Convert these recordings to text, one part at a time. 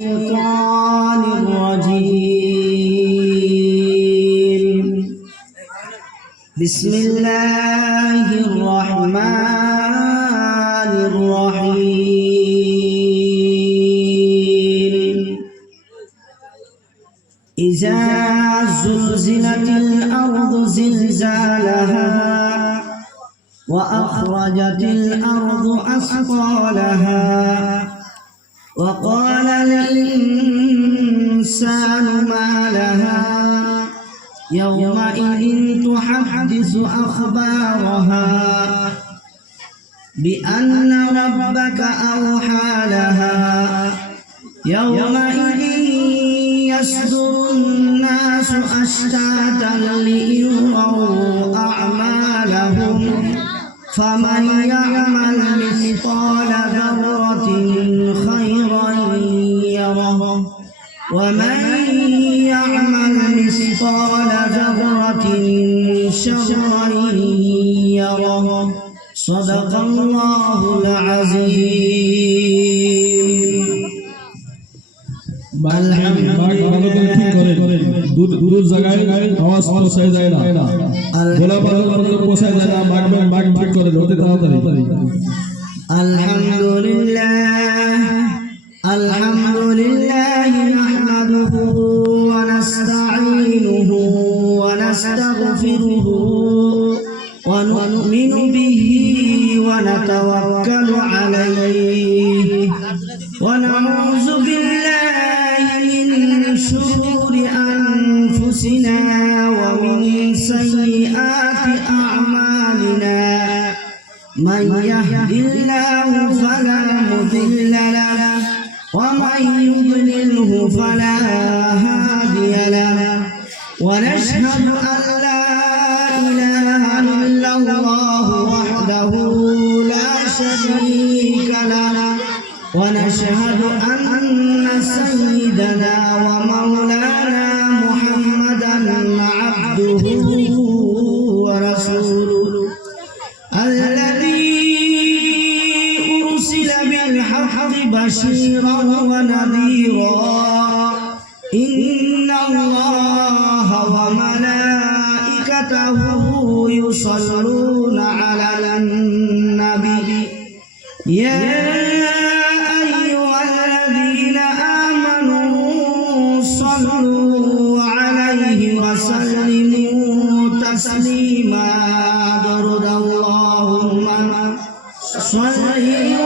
الشيطان الرجيم. بسم الله الرحمن الرحيم. إذا زلزلت الأرض زلزالها وأخرجت الأرض أثقالها وقال الإنسان ما لها يومئذ تحدث أخبارها بأن ربك أوحى لها يومئذ يصدر الناس أشتاتا ليروا أعمالهم فمن يعمل مثقال ذرة خيرا يره ومن يعمل مثقال ذرة شرا يره. صدق الله العظيم. দূর জায়গায় আওয়াজ পৌঁছায় যায় না, গোলা বাজে পৌঁছায় যায় না, মাগ ঠিক করে ধরতে তাড়াতাড়ি। আলহামদুলিল্লাহ আলহামদুলিল্লাহ নাহমাদুহু ওয়া নাস্তাঈনুহু ওয়া নাস্তাগফিরুহু ওয়া নু'মিনু বিহি ওয়া নাতাওয়াক্কালু আলাইহি ওয়া নাউযু বিল্লাহি মিন শুরুরি أنفسنا ومن سيئات أعمالنا من يهد الله فلا مضل له ومن يضلله فلا هادي له ونشهد أن لا إله إلا الله وحده لا شريك له ونشهد أن سيدنا ومولانا عبده ورسوله الذي أرسل بالحق بشيرا ونذيرا إن الله وملائكته يصلون على النبي يا أيها الذين آمنوا صلوا عليه وسلموا تسليما. درد اللهم صل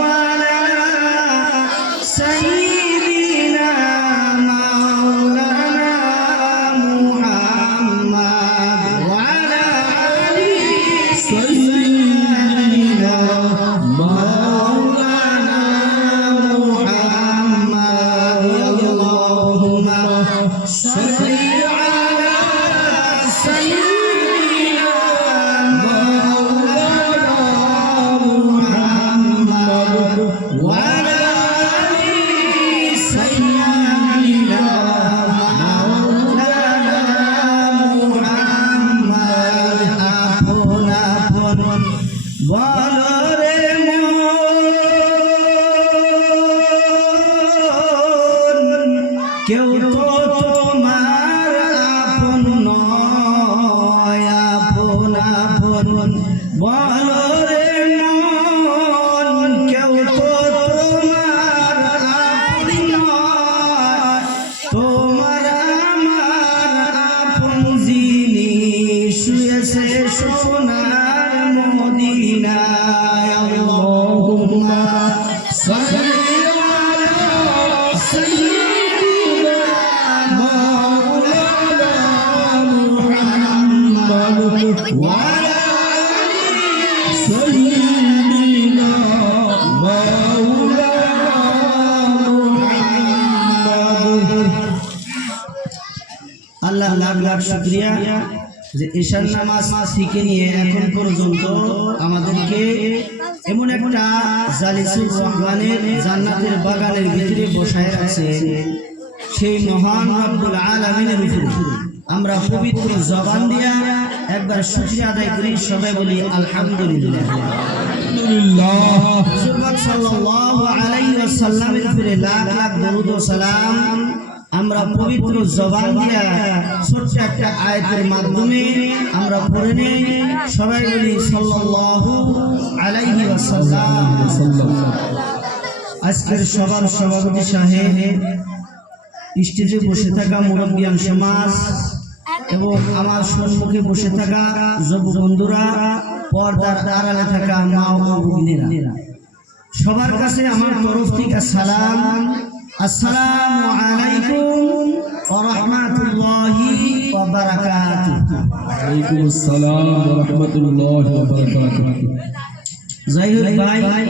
على سيدنا مولانا محمد وعلى آله سيدنا مولانا محمد. اللهم صل কেউ তো তোমার আপন নয়, আপন আপন বলো রে মন, কেউ তো তোমার আপন নয়, তোমার আমার আপন যিনি শুয়েছে সোনার মদিনায়। আল্লাহুম্মা সাল্লি আল্লাহ লাখ লাখ শুকরিয়া যে ঈশার নামাজ শিখে নিয়ে এখন পর্যন্ত আমাদেরকে এমন একটা জালিসুর রহমানের জান্নাতের বাগানের ভিতরে বসায় রাখছে। সেই মহান রব্বুল আলামিনের উপরে আমরা পবিত্র জবান দিয়া একবার শুকরিয়া আদায় করি। সবাই বলি আলহামদুলিল্লাহ। পাক সাল্লাল্লাহু আলাইহি ওয়াসাল্লামের উপরে লাখ লাখ দরুদ ও সালাম আমরা পবিত্র জবান দিয়া ছোট্ট একটা আয়াতের মাধ্যমে আমরা পড়ে নেই। সবাই বলি সাল্লাল্লাহু আলাইহি ওয়াসাল্লাম। আজকের সবার সভাপতি সাহেব, স্টেজে বসে থাকা মুরব্বিয়ান সমাজ এবং আমার সম্মুখে বসে থাকা যুবক বন্ধুরা, পর্দার আড়ালে থাকা মা ও ভগ্নীরা, সবার কাছে আমার তরফ থেকে সালাম। আসসালামু আলাইকুম ওয়া রাহমাতুল্লাহি ওয়া বারাকাতুহু। ওয়ালাইকুম আসসালাম ওয়া রাহমাতুল্লাহি ওয়া বারাকাতুহু। যাই হোক ভাই,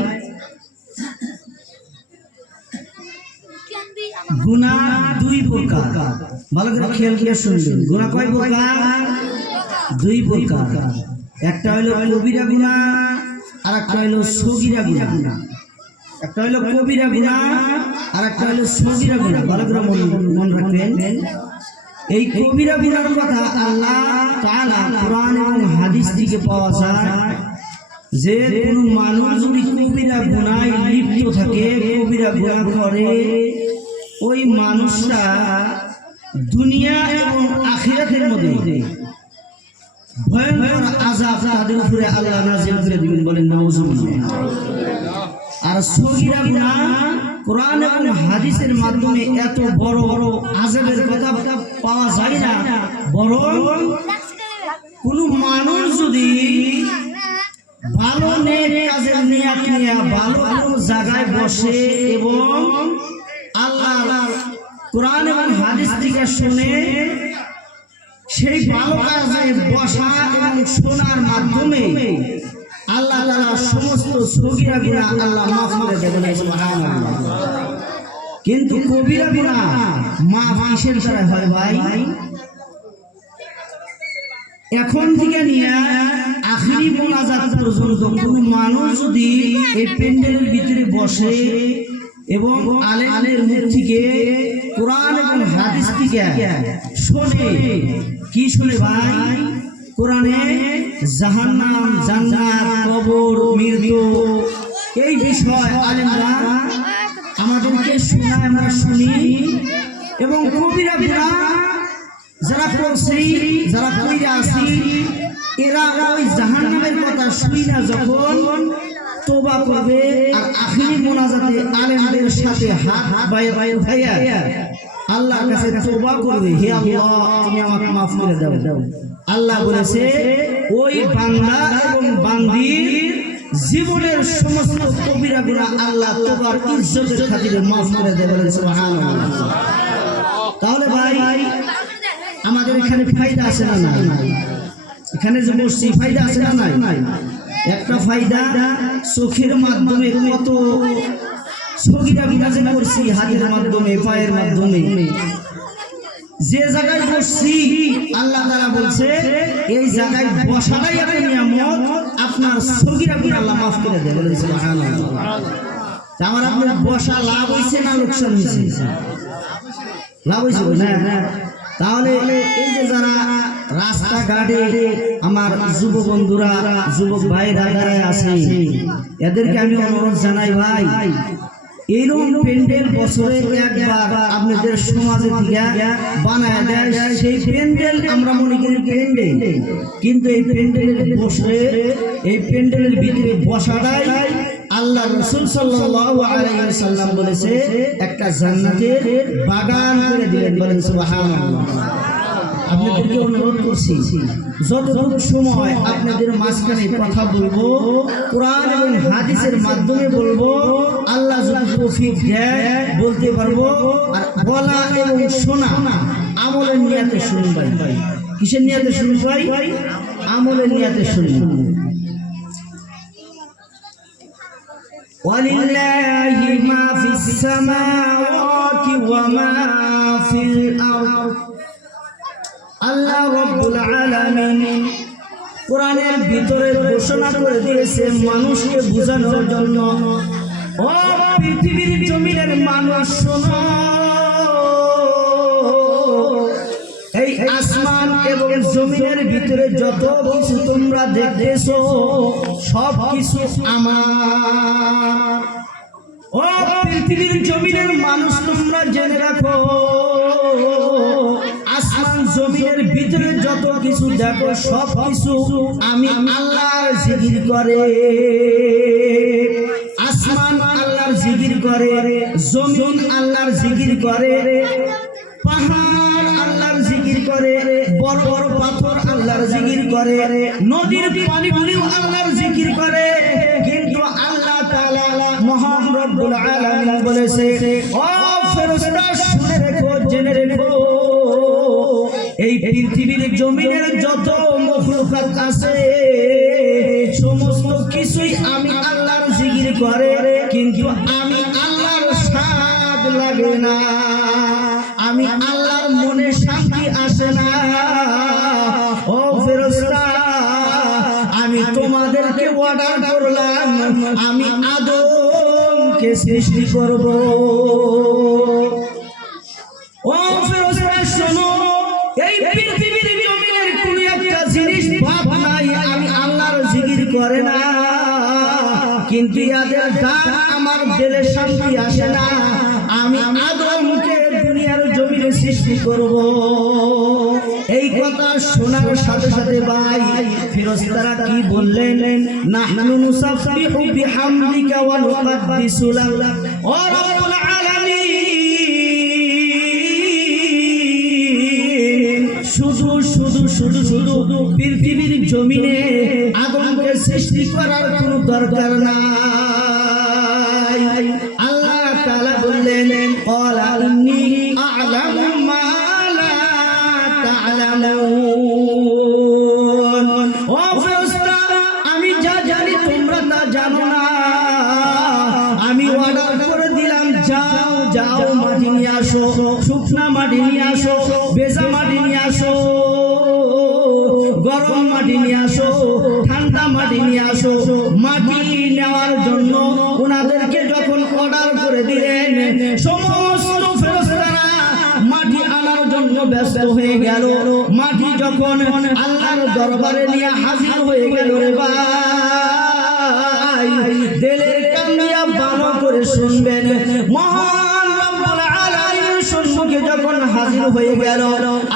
গুনাহ দুই প্রকার, ভালো করে খেয়াল করে শুনবেন। গুনাহ কয় প্রকার? দুই প্রকার। একটা হলো কবিরা গুনাহ আর একটা হলো সগীরা গুনাহ। একটা হলো কবিরা গুনাহ আর একটা হলো সগীরা গুনাহ। ভালো করে মনে রাখবেন। এই কবিরা গুনার কথা আল্লাহ তাআলা কোরআন এবং হাদিস থেকে পাওয়া যায় যে কোন মানুষ যদি কবিরা গুনাহে লিপ্ত থাকে, কবিরা গুনাহ করে, ওই মানুষটা দুনিয়া এবং আখিরাতের মধ্যে ভয়ঙ্কর আযাব তাদের উপরে আল্লাহ নাযিল করে দিবেন। বলেন নাউযুবিল্লাহ। আর সগীরা গুনাহ কোরআন এবং হাদিসের মাধ্যমে এত বড় বড় আযাবের কথা পাওয়া যায় না, বরং কোন মানুষ যদি ভালো নেক কাজের নিয়ত নিয়ে ভালো ভালো জায়গায় বসে এবং আল্লাহর কোরআন এবং হাদিস থেকে শুনে সেই ভালো কাজে বসা এবং শোনার মাধ্যমে আল্লাহ তাআলা সমস্ত সগীরা গুনাহ আল্লাহ মাফ করে দেবেন। সুবহানাল্লাহ। কিন্তু কবিরা গুনাহ মাফ কিসের দ্বারা হয় ভাই? এখন থেকে নিয়ে আখিরি মোনাজাত পর্যন্ত কোন মানুষ যদি এই প্যান্ডেলের ভিতরে বসে এবং আলেমের মুখ থেকে কোরআন এবং হাদিস থেকে শুনে, কি শুনে ভাই? কোরআনে জাহান্নাম, জান্নাত, কবর, মৃত্যু এই বিষয় আলেমরা আমাদেরকে শোনায়, আমরা শুনি। এবং কবিরা গুনাহ যারা করছি, যারা কইরা আছি, এরা ওই জাহান্নামের কথা শুনি না যখন তওবা করবে আর আখিরি মোনাজাতে আলেমদের সাথে হাত বাইরে উঠাইয়া আল্লাহর কাছে তওবা করবে, হে আল্লাহ তুমি আমাকে মাফ করে দাও। আল্লাহ বলেছে ওই বান্দা এবং বান্দির জীবনের সমস্ত কবিরা গুনাহ আল্লাহ তওবার ইজ্জতের খাতিরে মাফ করে দেবে। সুবহানাল্লাহ। তাহলে ভাই আমাদের এখানে ফায়দা আছে না নাই? এখানে যে বসছি ফায়দা আছে না নাই? একটা ফায়দা, চোখের মাধ্যমে কত সগীরা গুনাহ যে করছি, হাতের মাধ্যমে, পায়ের মাধ্যমে, যে জায়গায় বসছি আল্লাহ তাআলা বলছে এই জায়গায় বসাটাই একটা নিয়ামত, আপনার সগীরা গুনাহ আল্লাহ মাফ করে দেবে। সুবহানাল্লাহ। আমার আপনার বসা লাভ হইছে না লোকসান হইছে? লাভ হইছে না? তাহলে এই যে যারা রাস্তাঘাটে আমার যুব বন্ধুরা, যুবক ভাইরা যারা আছে, এদেরকে আমি অনুরোধ জানাই ভাই, এইরকম প্যান্ডেল বছরে একবার আপনাদের সমাজে থেকে বানায় দেয়, সেই প্যান্ডেল আমরা মনে করি প্যান্ডেল, কিন্তু এই প্যান্ডেলের বসে, এই প্যান্ডেলের ভিতরে বসাটাই আল্লাহ রাসূল সাল্লাল্লাহু আলাইহি ওয়াসাল্লাম বলেছে একটা জান্নাতের বাগান করে দিলেন। বলেন সুবহানাল্লাহ। আপনাদেরকে অনুরোধ করছি যতটুকু সময় আপনাদের মাঝখানে কথা বলবো কোরআন এবং হাদিসের মাধ্যমে বলবো, আল্লাহ যদি তৌফিক দেয় বলতে পারবো। আর বলা এবং শোনা আমলের নিয়তে শুনবেন। কিসের নিয়তে শুনবেন? আমলের নিয়তে শুনবেন। ولله ما في السماوات وما في الأرض। আল্লাহ রাব্বুল আলামিন কোরআনের ভিতরে ঘোষণা করে দিয়েছে মানুষকে বোঝানোর জন্য, ও পৃথিবীর জমিনের মানুষ শোনো, এই আসমান এবং জমিনের ভিতরে যত কিছু তোমরা দেখতেছো সব কিছু আমার। পৃথিবীর জমিনের মানুষ তোমরা জেনে রাখো, আসমান জমিনের ভিতরে যত কিছু দেখো সব কিছু আমি আল্লাহর জিকির করে। আসমান আল্লাহর জিকির করে, জমিন আল্লাহর জিকির করে, পাহাড় আল্লাহর জিকির করে, বড় বড় পাথর আল্লাহর জিকির করে, নদীর পানিগুলিও আল্লাহর জিকির করে। কিন্তু আল্লাহ তাআলা মহান রব্বুল আলামিন বলেছে, ও ফেরেশতা শুনে রেখো, জেনে রেখো, এই পৃথিবীর জমিনের যত মখলুকাত আছে সমস্ত কিছুই আমি আল্লাহর জিকির করে, কিন্তু আমি আল্লাহর স্বাদ লাগে না, আমি আল্লাহর মনে শান্তি আসে না। ও ফেরেশতা, আমি তোমাদেরকে অর্ডার করলাম, আমি আদমকে সৃষ্টি করব। ও ফেরেশতা শোনো, এই পৃথিবীর জমিনের কোন একটা জিনিস পাপ নাই আমি আল্লাহর জিকির করে না, কিন্তু এদের দান আমার দিলে শান্তি আসে না, আমি আদমকে দুনিয়ার জমিনে সৃষ্টি করব। এই কথা শোনার সাথে সাথে ভাই ফেরেশতারা কি বললেন, নাহনু নুসাব্বিহু বিহামদিকা ওয়া নুকদ্দিসু লাক ও রব্বুল আলামিন। শুধু শুধু শুধু শুধু পৃথিবীর জমিনে আদমকে সৃষ্টি করার কোনো দরকার নাই। আল্লাহ তাআলা বললেন, ক্বালা ইন্নী আ'লামু মা লা তা'লামুন। ও ফেরেশতা, আমি যা জানি তোমরা তা জানো না, আমি অর্ডার করে দিলাম, যাও যাও মাটি নিয়ে আসো, শুকনা মাটি নিয়ে আসো, ভেজা মাটি নিয়ে আসো, গরম মাটি নিয়ে আসো, ঠান্ডা মাটি নিয়ে আসো। মাটি নেওয়ার জন্য ওনাদেরকে যখন অর্ডার করে দিলেন, সমস্ত ফেরেশতারা মাটি আনার জন্য ব্যস্ত হয়ে গেল। মাটি যখন আল্লাহর দরবারে নিয়ে হাজির হয়ে গেল, রে ভাই দিলের কান দিয়া ভালো করে শুনবেন, মহান রব্বুল আলামিনের সম্মুখে যখন হাজির হয়ে গেল,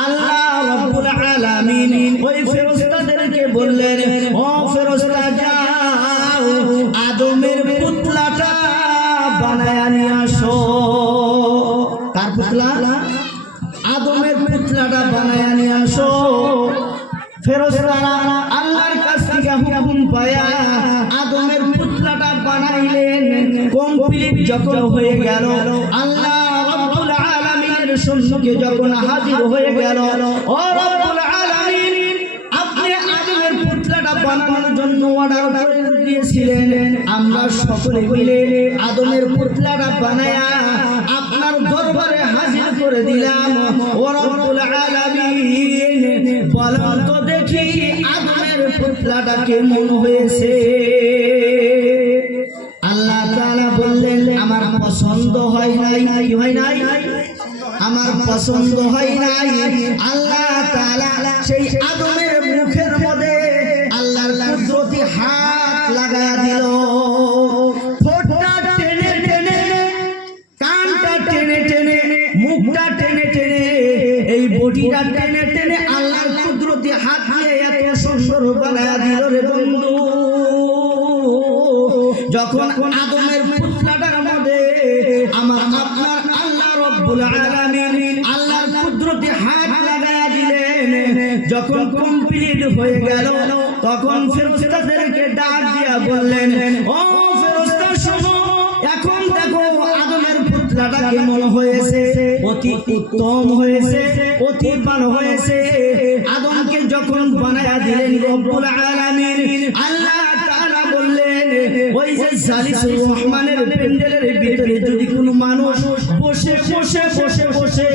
আল্লাহ রব্বুল আলামিন ওই ফেরেশতাদেরকে বললেন, ও ফেরেশতা যাও আদমের পুতলাটা বানায়া নিয়ে আসো। কার পুতলা? আদমের পুতলাটা বানায়া নিয়ে আসো। ফেরেশতারা আল্লাহর কাছ থেকে হুকুম পায়া আদমের পুতলাটা বানাইলেন। কমপ্লিট যখন হয়ে গেল, আল্লাহ রব্বুল আলামিনের সম্মুখে যখন হাজির হয়ে গেল, ও রব্বুল আলামিন আপনি আদমের পুতলাটা বানানোর জন্য অর্ডার করে দিয়েছিলেন, আমরা সকলে মিলে আদমের পুতলাটা বানায়া আপনার দরবারে হাজির করে দিলাম। ও রব্বুল আলামিন বলেন তো দেখি আদমের পুতলাটা কেমন হয়েছে? আল্লাহ তাআলা বললেন, আমার পছন্দ হয় নাই। কি হয় নাই? আমার পছন্দ হয় নাই। আল্লাহ তাআলা সেই আদমের মুখের মধ্যে আল্লাহর কুদরতি হাত লাগায়া দিল। ঠোঁটটা টেনে টেনে, কানটা টেনে টেনে, মুখটা টেনে টেনে, এই বডিটা টেনে টেনে আল্লাহর কুদরতি হাত দিয়ে এত সুন্দর বানায়া দিল রে বন্ধু। যখন আদমের পুতলাটার মধ্যে আমার আপনার আল্লাহ রব্বুল আলামিন আল্লাহর কুদরতি হাত লাগায়া দিলেন, যখন কমপ্লিট হয়ে গেল, তখন ফেরেশতাদেরকে ডাক দিয়া বললেন, ও ফেরেশতা শোনো, এখন দেখো আদমের পুতলাটা কেমন হয়েছে? অতি উত্তম হয়েছে, অতি ভালো হয়েছে। আদমকে যখন বানায়া দিলেন রব্বুল আলামিন, আল্লাহ তাআলা বললেন, ওই যে জালিসুর রহমানের প্যান্ডেলের ভিতরে যদি কোনো মানুষ বসে বসে বসে বসে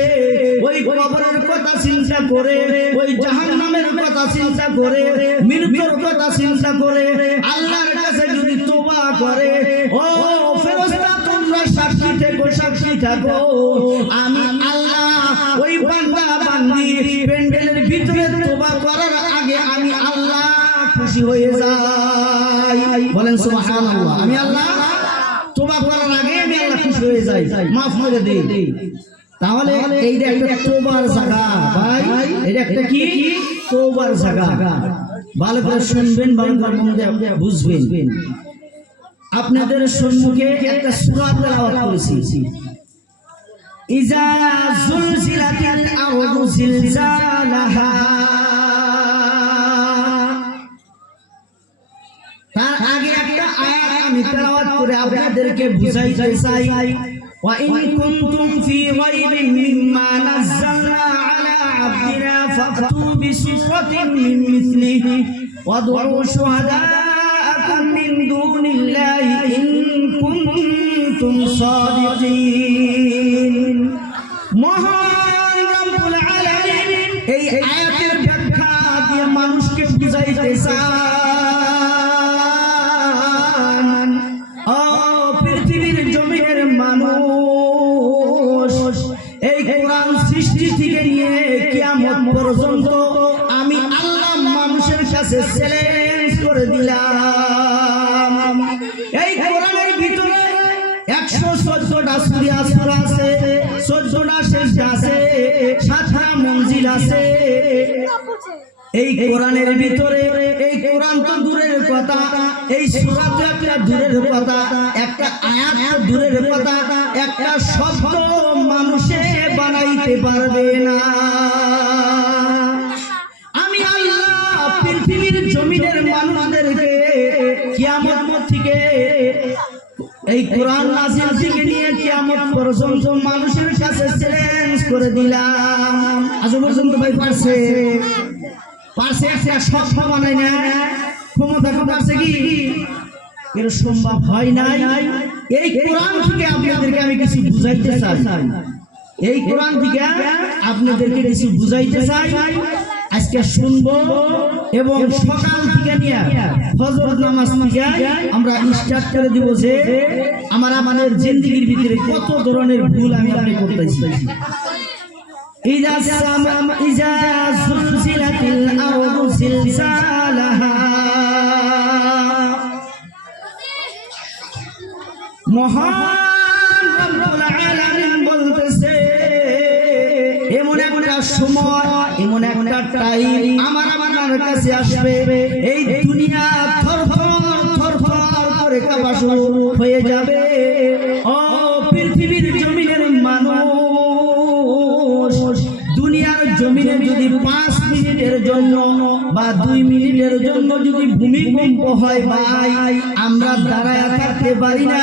ওই কবরের কথা চিন্তা করে, ওই জাহান্নামের কথা চিন্তা করে, মৃত্যুর কথা চিন্তা করে আল্লাহর কাছে যদি তওবা করে, ও ফেরেশতা তোমরা সাক্ষী থেকো, সাক্ষী থাকো, আমি আল্লাহ ওই বান্দা বান্দি প্যান্ডেলের ভিতরে তওবা করার আগে আমি আল্লাহ খুশি হয়ে যাই। বলেন সুবহানাল্লাহ। আমি আল্লাহ তওবা করার আগে আমি আল্লাহ খুশি হয়ে যায়, মাফ করে দিন। তাহলে এইটা একটা তওবার জায়গা ভাই, এটা একটা কি তওবার জায়গা। ভালো করে শুনবেন, ভালো করে মন দিয়ে বুঝবেন। আপনাদের সম্মুখে একটা সূরা তেলাওয়াত করেছি, ইজা যুলজিলাতিল আরদু জিলজালাহা। তার আগে একটা আয়াত আমি তেলাওয়াত করে আপনাদেরকে বুঝাইতে চাই। ওয়া ইন কুনতুম ফি রাইবিন মিম্মা নাযালনা আলা আবদিনা ফাতু বিসূরাতিন মিন মিসলিহি ওয়াদউ শুহাদাআকুম মিন দুনিল্লাহি ইন কুনতুম সাদিকিন। মহান রব্বুল আলামিন এই আয়াতের ব্যাখ্যা দিয়ে মানুষকে বুঝাইতে চান, ও পৃথিবীর জমিনের মানুষ, এই কোরআন সৃষ্টি থেকে নিয়ে কিয়ামত পর্যন্ত আমি আল্লাহ মানুষের কাছে চ্যালেঞ্জ করে দিলাম। এই কোরআনের ভিতরে 114টা সূরা আছে, 14টা সেজদা আছে, 7টা মঞ্জিল আছে। এই কোরআনের ভিতরে, এই কোরআন তো দূরের কথা, এই সূরা তো একটা দূরের কথা, একটা আয়াত তো দূরের কথা, একটা শব্দ মানুষে বানাইতে পারবে না। আমি আল্লাহ পৃথিবীর জমিনের মানুষদেরকে কিয়ামত থেকে, এই কোরআন নাযিল থেকে নিয়ে কিয়ামত পর্যন্ত মানুষের কাছে চ্যালেঞ্জ করে দিলাম। আজ পর্যন্ত ভাই পারছে একটা শব্দ বানাই না, ক্ষমতা পারছে কি? এর সম্ভব হয় নাই। এই কোরআন থেকে আপনাদেরকে আমি কিছু বুঝাইতে চাই, এই কোরআন থেকে আপনাদেরকে কিছু বুঝাইতে চাই। আজকে শুনবো এবং সকাল থেকে নিয়ে ফজর নামাজ থেকে আমরা স্টার্ট করে দিব যে আমাদের জিন্দেগির ভিতরে কত ধরনের ভুল আমি আপনি করতেছি। ইজা যুলজিলাতিল আরদু জিলজালাহা। মহান রব্বুল আলামিন বলতেছে, এমন একটা সময়, এমন একটা টাইম আমার আপনার কাছে আসবে, এই দুনিয়া থরথর করে কাঁপা শুরু হয়ে যাবে। ও পৃথিবীর জমিনের মানুষ, দুনিয়ার জমিনে যদি 5 মিনিটের জন্য বা 2 মিনিটের জন্য যদি ভূমিকম্প হয় ভাই, আমরা দাঁড়ায় থাকতে পারি না।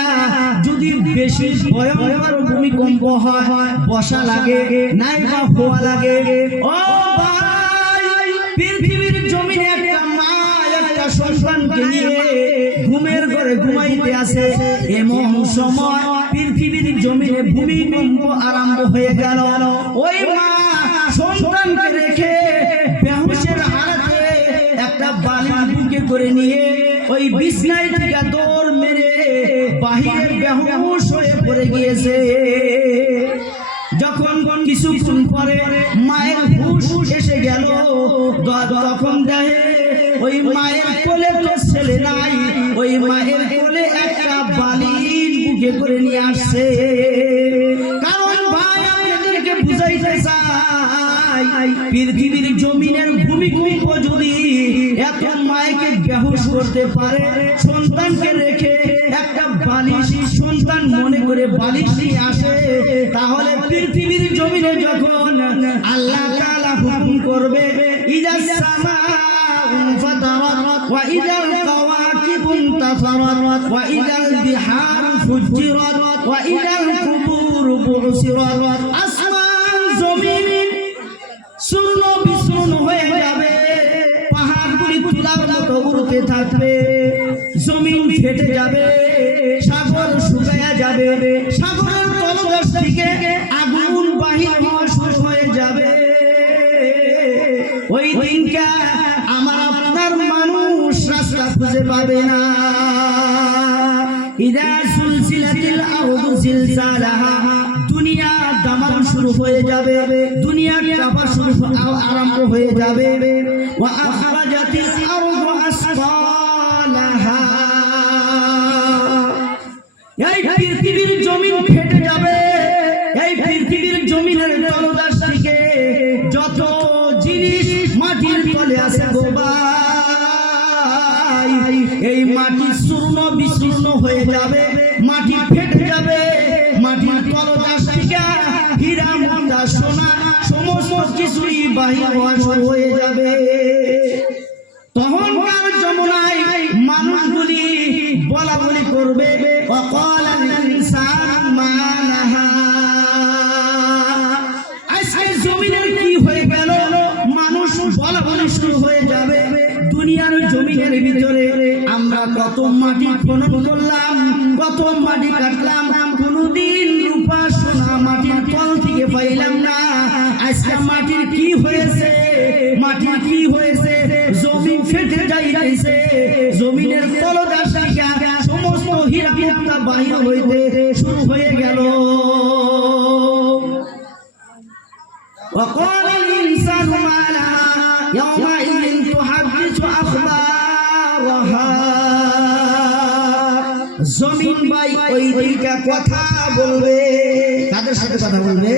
যদি বেশি ভয়ঙ্কর ভূমিকম্প হয়, বসা লাগে নাই বা হওয়া লাগে। ও ভাই, পৃথিবীর জমিনে একটা মা একটা সন্তানকে নিয়ে ঘুমের ঘরে ঘুমাইতে আছে, এমন সময় পৃথিবীর জমিনে ভূমিকম্প আরম্ভ হয়ে গেল। ওই মা সন্তানকে রেখে বেহুশের হালতে একটা বালির বুকে করে নিয়ে ওই বিছনায় থেকে দৌড় মেরে বাহিরে বেহুশ হয়ে পড়ে গিয়েছে। যখন কিছুক্ষণ পরে মায়ের হুশ এসে গেল, তখন দেখে ওই মায়ের কোলে তো ছেলে নাই, ওই মায়ের কোলে একটা বালির বুকে করে নিয়ে আসছে। কারণ ভাই আপনাদেরকে বুঝাইতে চাই, পৃথিবীর জমিনের ভূমিকম্প যদি এত মায়েকে বেহুশ করতে পারে, সন্তানকে রেখে একটা বালিশি সন্তান মনে করে বালিশি আসে, তাহলে পৃথিবীর জমিনে যখন আল্লাহ তাআলা হুকুম করবে, ইজাস সামাউ ফাতারাত ওয়া ইদাল কাওয়াকিবু ইনতাসারাত ওয়া ইদাল বিহারু ফুজ্জিরাত ওয়া ইদাল কুবুর বুসিরাত, আসমান জমিন শূন্য বিশূন্য হয়ে যাবে, পাহাড়গুলি তুলার মতো উড়তে থাকবে, জমিন ফেটে যাবে, সাগর শুকিয়ে যাবে, সাগরের তলদেশ থেকে আগুন বাহির হওয়া শুরু হয়ে যাবে। ওই দিনটা আমার আপনার মানুষ রাস্তা খুঁজে পাবে না। ইদা সুলসিলাতিল আরদু জিলজালাহা, দুনিয়া দামাল শুরু হয়ে যাবে, দুনিয়া কাঁপা শুরু আরম্ভ হয়ে যাবে। ওয়া আখরাজাতিল আরদু আসফালাহা, এই এই পৃথিবীর জমিন ফেটে যাবে। এই পৃথিবীর জমিনের তলদেশ থেকে যত জিনিস মাটির তলে আছে গো ভাই, এই মাটি চূর্ণ বিচূর্ণ হয়ে যাবে, মাটি ফেটে যাবে। মাটির তলদেশ থেকে হীরা মুক্তা সোনা সমস্ত কিছুই বাহির হওয়া শুরু হয়ে যাবে। তখনকার যমুনায় মানুষগুলি বলা বলি করবে, ওয়াকালাল ইনসানু মা লাহা। আজকে জমিনের কি হয়ে গেল? মানুষ বলা বলি শুরু হয়ে যাবে। দুনিয়ার জমিনের ভিতরে আমরা কত মাটি খনন করলাম, কত মাটি কাটলাম, কোনদিন রূপা সোনা মাটির তল থেকে পাইলাম না। আজকে মাটির কি হয়েছে? মাটির কি হয়েছে? জমিন ফেটে যাইতেছে, জমিনের তলদেশ থেকে সমস্ত হীরা মুক্তা বাহির হইতে শুরু হয়ে গেল। وقال الإنسان ما لها يومئذ تحدث أخبارها। জমিন ভাই ওই দিনটা কথা বলবে। কাদের সাথে কথা বলবে?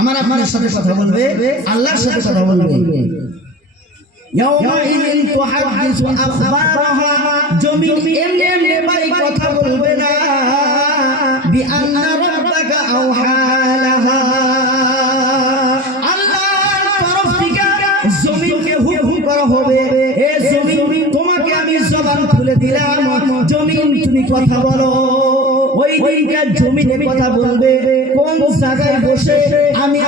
আমার আপনার সাথে কথা বলবে, আল্লাহর সাথে কথা বলবে। ইয়াউমাইযিন তুহাদ্দিসু আখবারাহা। জমিন এমনি এমনি ভাই কথা বলবে না। বিআন্না রাব্বাকা আওহা লাহা। আল্লাহর তরফ থেকে জমিনকে হুকুম করা হবে, এ জমিন তোমাকে আমি জবান খুলে দিলাম, জমিন তুমি কথা বলো। ওই দিনকে জমিনে কথা বলবে, কোন জায়গায় বসে আমি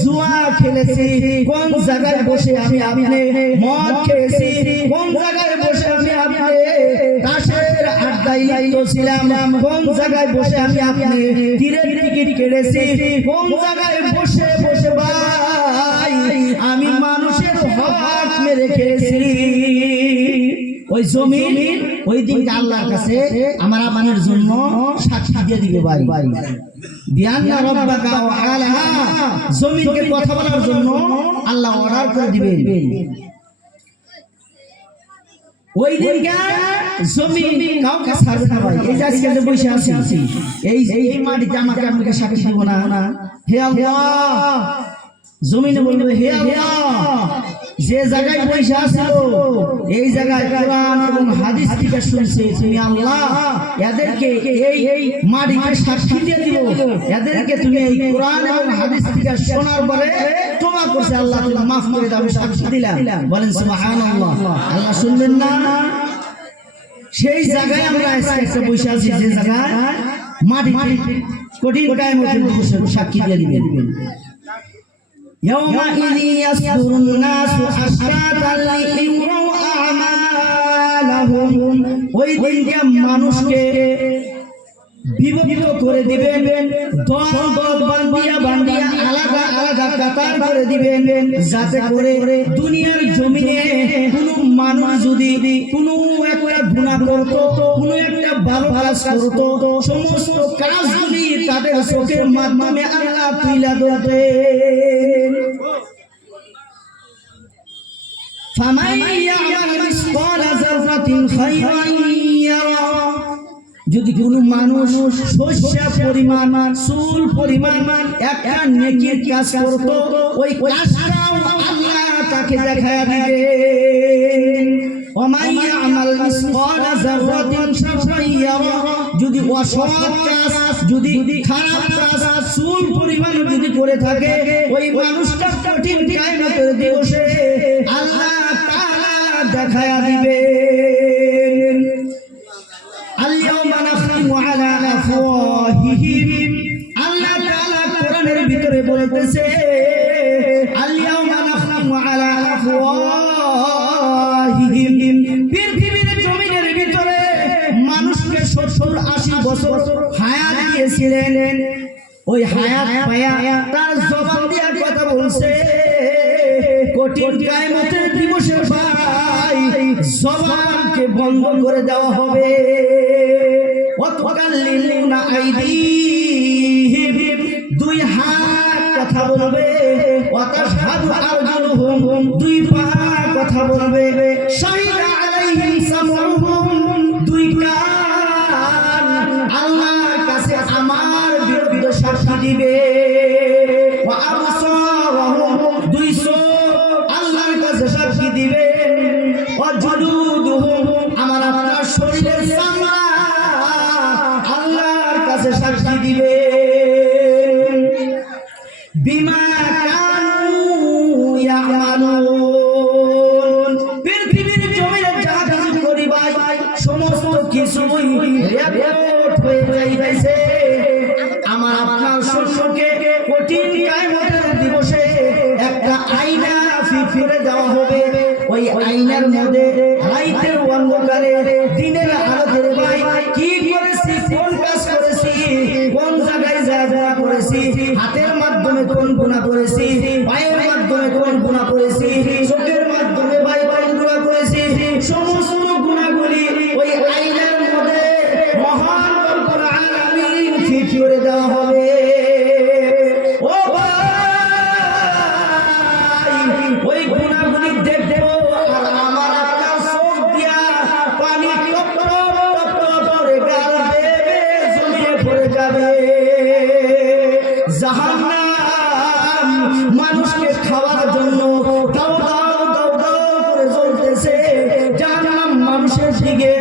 জুয়া খেলেছি, কোন জায়গায় বসে আমি মদ খেয়েছি, কোন জায়গায় বসে আমি তাসের আড্ডায় লিপ্ত ছিলাম, কোন জায়গায় বসে আমি তীরের টিকিট কেটেছি, কোন জায়গায় বসে বসে ভাই আমি মানুষের হক মেরে খেয়েছি। ওই জমিন ওই দিন আল্লাহর কাছে আমার আপনার জন্য সাক্ষী দিয়ে দিবে ভাই। বিআন্না রাব্বাকা ওয়ালাহা। জমিনকে কথা বলার জন্য আল্লাহ অর্ডার করে দিবেন। ওই দিনকে জমিন কাউকে ছাড়বে না ভাই। এই যে আজকে যে বসে আছি, এই মাটিতে আমাকে আপনাকে সাক্ষী দিব না। হে আল্লাহ, জমিনে বলবে হে আল্লাহ, যে জায়গায় বসে আছো এই জায়গায় কোরআন এবং হাদিস থেকে শুনছে, তুমি আল্লাহ এদেরকে এই মাটিকে সাক্ষী দিয়ে দিও, এদেরকে তুমি এই কোরআন এবং হাদিস থেকে শোনার পরে তোমার কাছে আল্লাহ তুমি মাফ করে দাও, সাক্ষী দিলাম। বলেন সুবহানাল্লাহ। আল্লাহ শুনবেন না? সেই জায়গায় আমরা একটা বসে আছি, যে জায়গায় মাটি কঠিন কায়ামতের বসে সাক্ষী দিয়ে দিবেন। يومئذ يصدر الناس أشتاتا ليروا أعمالهم। ওই দিনকে মানুষকে বিভক্ত করে দিবেন, দল দল বান্দিয়া বান্দিয়া আলাদা আলাদা কাতার করে দিবেন, যাতে করে দুনিয়ার জমিনে কোনো মানুষ যদি কোনো একটা গুনাহ করত, কোনো একটা ভালো কাজ করত, সমস্ত কাজগুলি তাদের চোখের মাধ্যমে আল্লাহ তুলে ধরতেন। ফামান ইয়ামাল মিসকালা যাররাতিন খায়রান ইয়ারা। যদি কোনো মানুষ শস্য পরিমাণ, চুল পরিমাণ একটা নেকির কাজ করত, ওই কাজটাও আল্লাহ তাকে দেখায়া দিবেন। ওমান ইয়ামাল মিসকালা যাররাতিন শাররান ইয়ারা। যদি অসৎ কাজ, যদি খারাপ কাজ চুল পরিমাণ যদি করে থাকে, ওই মানুষটা কঠিন কিয়ামতের দিবসে আল্লাহ তাআলা দেখায়া দিবেন। আল-ইয়াওমা নাখতিমু আলা আফওয়াহিহিম। আল্লাহ তাআলা কোরআনের ভিতরে বলতেছে, আল-ইয়াওমা নাখতিমু আলা আফওয়াহিহিম। পৃথিবীর জমিনের ভিতরে মানুষকে 70-80 বছর হায়াত দিয়েছিলেন, ওই হায়াত পায়া তার জবান দিয়ে কথা বলছে। কঠিন কিয়ামতের দিবসে ভাই জবানকে বন্ধ করে দেওয়া হবে। ওয়াতুকাল্লিমুনা আইদিহিম। দুই হাত কথা বলবে। ওয়াতাশহাদু আরজুলুহুম। দুই পা কথা বলবে। শাহিদা আলাইহিম সামউহুম। দিবে ওয়া আবসারহুম 200 আল্লাহর কাছে সাক্ষী দিবে ওয়া জুলুদুহুম আমার আপনার শরীরের চামড়া আল্লাহর কাছে সাক্ষী দিবে বিমা কানু ইয়ামালুন পৃথিবীর জমিনে যা কিছু করিবা সমস্ত কিছুই রেকর্ড হয়ে যাইতেছে আমার আপনার সম্মুখে কঠিন কিয়ামতের দিবসে একটা আয়না ফিরে দেওয়া হবে ওই আয়নার মধ্যে রাতের অন্ধকারে দিনের আলোতে ভাই কি করেছি কোন কাজ করেছি কোন জায়গায় যা যা করেছি হাতের মাধ্যমে কোন গুনাহ করেছি পায়ের মাধ্যমে কোন গুনাহ করেছি চোখের মাধ্যমে ভাই কোন গুনাহ করেছি সমস্ত গুনাহগুলি ওই আয়নার মধ্যে মহান রব্বুল আলামিন ফিরে দেওয়া হবে ও ভাই ওই গুনাহগুলি দেখবো আর আমার আপনার চোখ দিয়া পানি টপ টপ টপ করে গাল দেবে জমিয়ে পড়ে যাবে জাহান্নাম মানুষকে খাওয়ার জন্য দাও দাও দাও দাও করে জ্বলতেছে জাহান্নাম মানুষের দিকে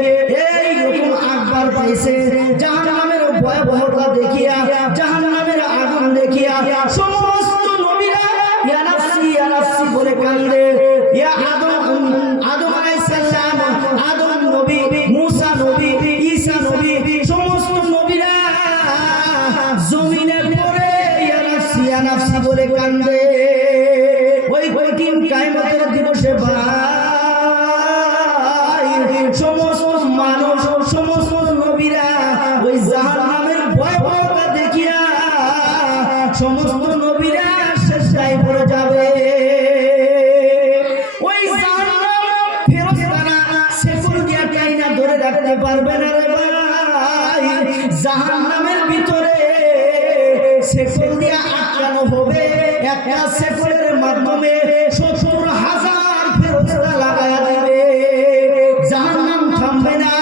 এইরকম আকবার পাইছে জাহান্নামের ভয়াবহতা দেখিয়া জাহান্নামের আগুন দেখিয়া সমস্ত নবীরা ইয়া নাফসি বলে কান্দে ইয়া আদম আলাইহিস সালাম আদম নবী মুসা নবী ঈসা নবী সমস্ত নবীরা জমিনে পড়ে ইয়া নাফসি বলে কান্দে ওই কঠিন কিয়ামতের দিবসে ভাই সমস্ত মানুষ সমস্ত নবীরা ওই জাহান্নামের ভয়াবহতা দেখিয়া সমস্ত নবীরা শেষদায় পড়ে যাবে ওই জাহান্নাম ফেরেশতারা সেকুল দিয়া টাইনা ধরে রাখতে পারবে না রে ভাই জাহান্নামের ভিতরে সেকুল দিয়া আটকানো হবে একটা সেকুলের মাধ্যমে 70,000 ফেরেশতা লাগায়া দিবে জাহান্নাম থামবে না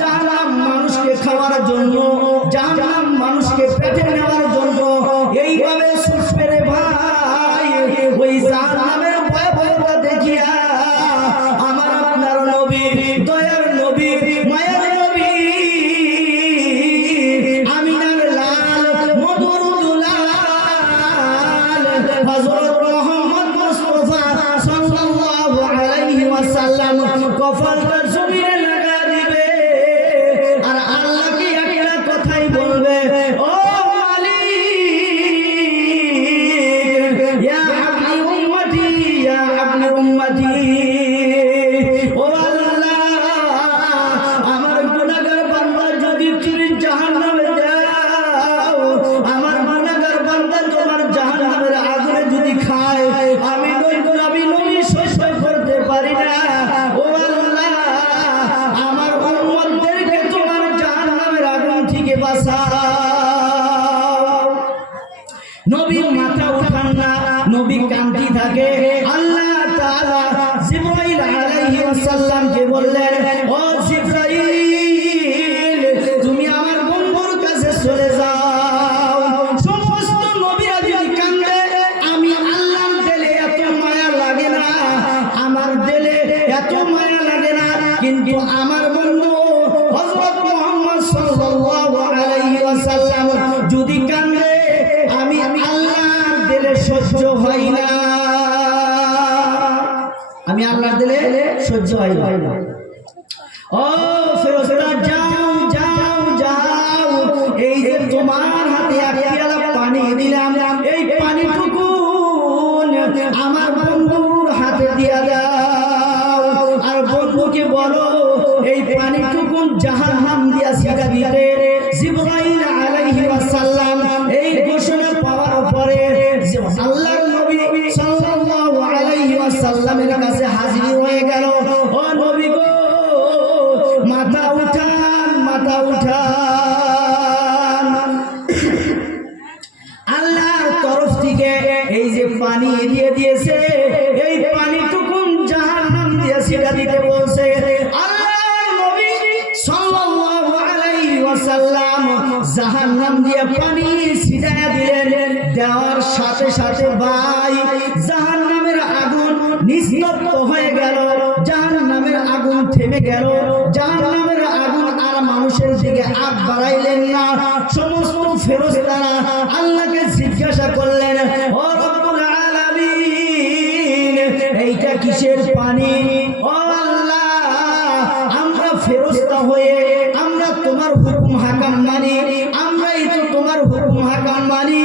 জাহান্নাম মানুষকে খাওয়ার জন্য জাহান্নাম মানুষকে পেটে নেওয়ার জন্য এইভাবে ছুটবে রে ভাই ওই জাহান্নামের ভয়াবহতা দেখিয়া আমার আপনার নবী দয়ার নবী মায়ার নবী আমিনার লাল মধুর দুলাল হযরত মুহাম্মদ মুস্তাফা সাল্লাল্লাহু আলাইহি ওয়াসাল্লাম কফলটা জমিনে লাগা দিবে আর আল্লাহকে একটা কথাই বলবে ও মালিক ইয়া হাবলি উম্মতি ও আল্লাহ আমার গুনাহগার বান্দা যদি তুমি জাহান্নামে যাও আমার গুনাহগার বান্দা তোমার জাহান্নামের আগুনে যদি খায় আমি নবী সহ্য করতে পারি না ও আল্লাহ আমার উম্মতদেরকে তোমার জাহান্নামের আগুন থেকে বাঁচাও নবী মাথা উঠান না নবী কান্তি থাকে আল্লাহ তাআলা জিবরাইল আলাইহিস সালামকে বললেন ও জিবরাইল তুমি আমার বন্ধুর কাছে চলে যাও সমস্ত নবীরা যদি কান্দে আমি আল্লাহর দিলে এত মায়া লাগে না আমার দিলে এত মায়া লাগে না কিন্তু আমার বন্ধু হযরত মুহাম্মদ সাল্লাল্লাহু আলাইহি ওয়াসাল্লাম যদি কান্দে আমি আল্লাহর দিলে সহ্য হয় না আমি আল্লাহর দিলে সহ্য হয় না ও ফেরেশতা যাও যাও যাও এই যে তোমার হাতে এক পেয়ালা পানি দিলাম এই পানিটুকু আমার বন্ধুর হাতে দিয়া দাও আর বন্ধুকে বলো এই পানিটুকু জাহান্নাম দিয়া ছিটা দিতে জিবরাইল আলাইহিস সালাম এই ঘোষণা পাওয়ার পরে আল্লাহর নবী সাল্লাল্লাহু আলাইহি ওয়াসাল্লামের কাছে হাজির হয়ে গেল ও নবী গো মাথা উঠান আল্লাহর তরফ থেকে এই যে পানি দিয়ে দিয়েছে এই পানিটুকু জাহান্নাম দিয়ে ছিটা দিতে বলছে আল্লাহর নবী সাল্লাল্লাহু আলাইহি ওয়াসাল্লাম জাহান্নাম দিয়ে পানি ছিটায়া দিলেন। দেওয়ার সাথে সাথে ভাই জাহান্নামের আগুন নিস্তব্ধ হয়ে গেল, জাহান্নামের আগুন থেমে গেল। জাহান্নামের আগুন আর মানুষের দিকে হাত বাড়াইলেন না। সমস্ত ফেরেশতারা আল্লাহকে জিজ্ঞাসা করলেন, ও রব্বুল আলামিন, এইটা কিসের পানি? ও আল্লাহ, আমরা ফেরেশতা হয়ে আমরা তোমার হুকুম হাকাম মানি, আমরাই তো তোমার হুকুম হাকাম মানি।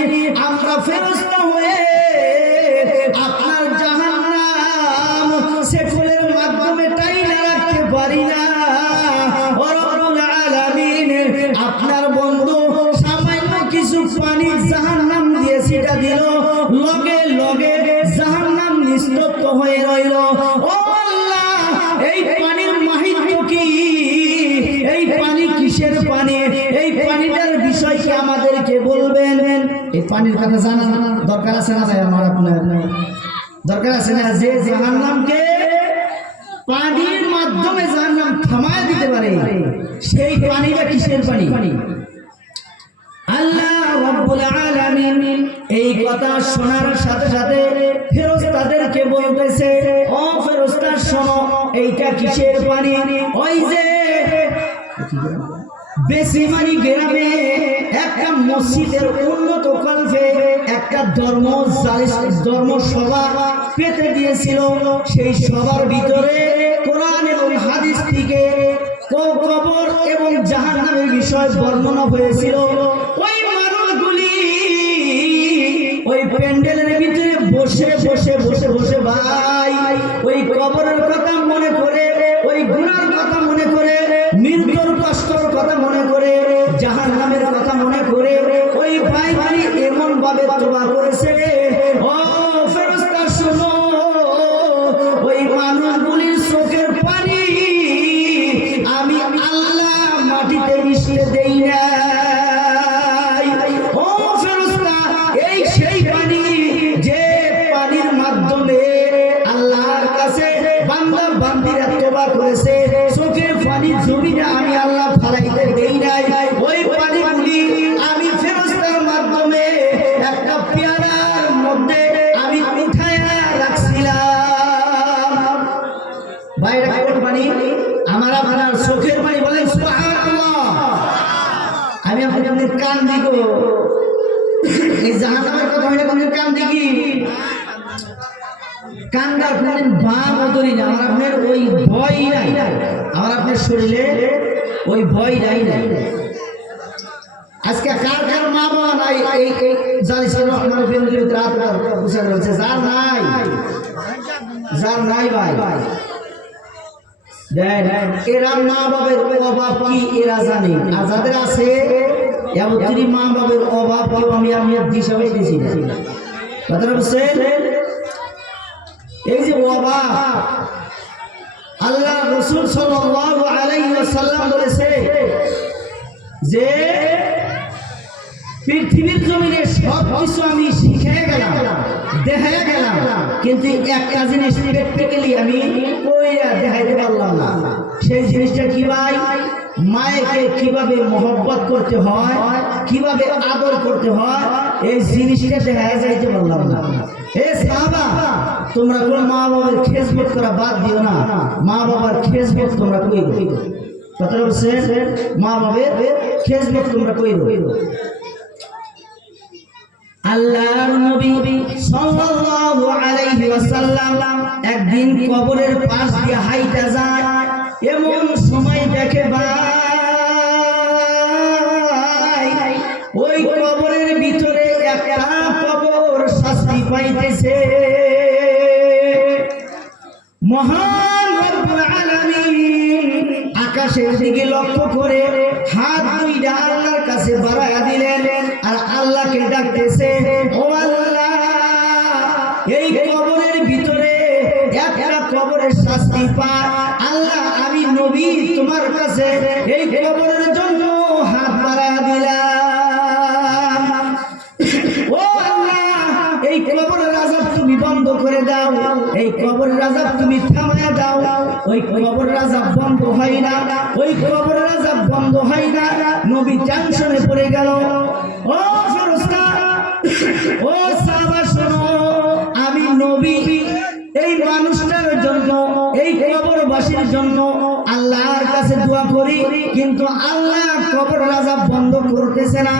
আমরা ফেরেশতা হয়ে আপনার জাহান্নাম সেফুলের মাধ্যমে টাইনা রাখতে পারি না। ও রব্বুল আলামিন, আপনার বন্ধু সামান্য কিছু পানি জাহান্নাম দিয়ে ছিটা দিল, লগে লগে জাহান্নাম নিস্তব্ধ হয়ে রইল। ও আল্লাহ, এই পানির মাহিত্য কি? এই পানি কিসের পানি? এই পানিটার বিষয় কি আমাদেরকে বলবেন? এই পানির কথা জানা দরকার আছে না ভাই? আমার আপনার দরকার আছে না যে জাহান্নামকে পানির মাধ্যমে জাহান্নাম থামায় দিতে পারে? সেই পানিটা কিসের পানি? আল্লাহ রাব্বুল আলামিন এই কথা শোনার সাথে সাথে ফেরেশতাদেরকে বলতেছে, ও ফেরেশতা শোনো, এইটা কিসের পানি? ওই যে বেসিমানি গ্রামে একটা মসজিদের উন্নত কল্পে একটা ধর্মসভা পেতে দিয়েছিল। সেই সবার ভিতরে কোরআন এবং হাদিস থেকে কবর এবং জাহান্নামের বিষয় বর্ণনা হয়েছিল। ওই মানুষগুলি ওই প্যান্ডেলের ভিতরে বসে বসে বসে বসে ভাই ওই কবরের কথা মনে করে, ওই গুনার কথা মনে করে, মৃত্যুর কষ্টর কথা মনে করে, জাহান্নামের কথা মনে করে ওই ভাই ভাই এমন ভাবে তওবা করেছে। ও ফেরেশতা শোনো, ওই মানুষগুলির চোখের পানি আমি আল্লাহ মাটিতে মিশিয়ে দেই না। ও ফেরেশতা, এই সেই পানি যে পানির মাধ্যমে আল্লাহর কাছে বান্দা বান্দীরা তওবা করেছে। চোখের পানির জমিটা আমি আল্লাহ ফালাইতে দেই নাই। ওই পানিগুলি আমি ফেরেশতার মাধ্যমে একটা পেয়ালার মধ্যে আমি উঠায়া রাখছিলাম। ভাই এটা কোন পানি? আমার আপনার চোখের পানি। বলেন সুবহানাল্লাহ। আমি আপনাদের কান দিব, এই জাহান্নামের কথা হইলে কোনদিন কান দেখি? কান্দার কোনদিন বাম ধরি না। আমার আপনার ওই ভয় নাই, আমার আপনার শরীরে ওই ভয় নাই। আজকে কার কার মা বাবা নাই? এই জালিসের রহমানের বিরুদ্ধে রাত রাত বুঝা রয়েছে। যার নাই, যার নাই ভাই দেখ, এরা মা বাবার অভাব কি এরা জানে, আর যাদের আছে এমনকি মা বাবার অভাব কেউ আমি হিসাবে দিছি না। কথাটা বুঝছেন? এই যে অভাব, আল্লাহ রাসূল সাল্লাল্লাহু আলাইহি ওয়াসাল্লাম বলেছে যে পৃথিবীর জমিনে সব কিছু আমি শিখে গেলাম, দেখে গেলাম, কিন্তু একটা জিনিস প্র্যাকটিক্যালি আমি কইরা দেখাইতে পারলাম না। সেই জিনিসটা কি ভাই? মায়েকে কিভাবে মহব্বত করতে হয়, কিভাবে আদর করতে হয়, এই জিনিসটা দেখা যাইতে পারলাম না। এ সাহাবা, তোমরা কোন মা বাবার খেজমত করা বাদ দিও না। মা বাবার খেজমত তোমরা কইরো। কথা বলছে, মা বাবার খেজমত তোমরা কইরো। আল্লাহর নবী সাল্লাল্লাহু আলাইহি ওয়াসাল্লাম একদিন কবরের পাশ দিয়ে হাইটা যায়। এমন সময় দেখে ভাই ওই কবরের ভিতরে একটা কবর শাস্তি পাইতেছে। মহান রব্বুল আলামিন আকাশের দিকে লক্ষ্য করে হাত দুইটা আল্লাহর কাছে বাড়ায়া দিলেন আর আল্লাহকে ডাকতেছে, ও আল্লাহ, এই কবরের ভিতরে একটা কবরের শাস্তি পায়। আল্লাহ, আমি নবী তোমার কাছে এই কবরের জন্য হাত বাড়ায়া দিলাম। ও আল্লাহ, এই কবরের আযাব তুমি বন্ধ করে দাও, এই কবরের আযাব তুমি থামায়া দাও। ওই কবরের আযাব বন্ধ হয় না, ওই কবরের আযাব বন্ধ হয় না। নবী টেনশনে পড়ে গেল। ও ফেরেশতা কবরবাসীর জন্য আল্লাহর কাছে দোয়া করি, কিন্তু আল্লাহ কবরের আযাব বন্ধ করতেছে না।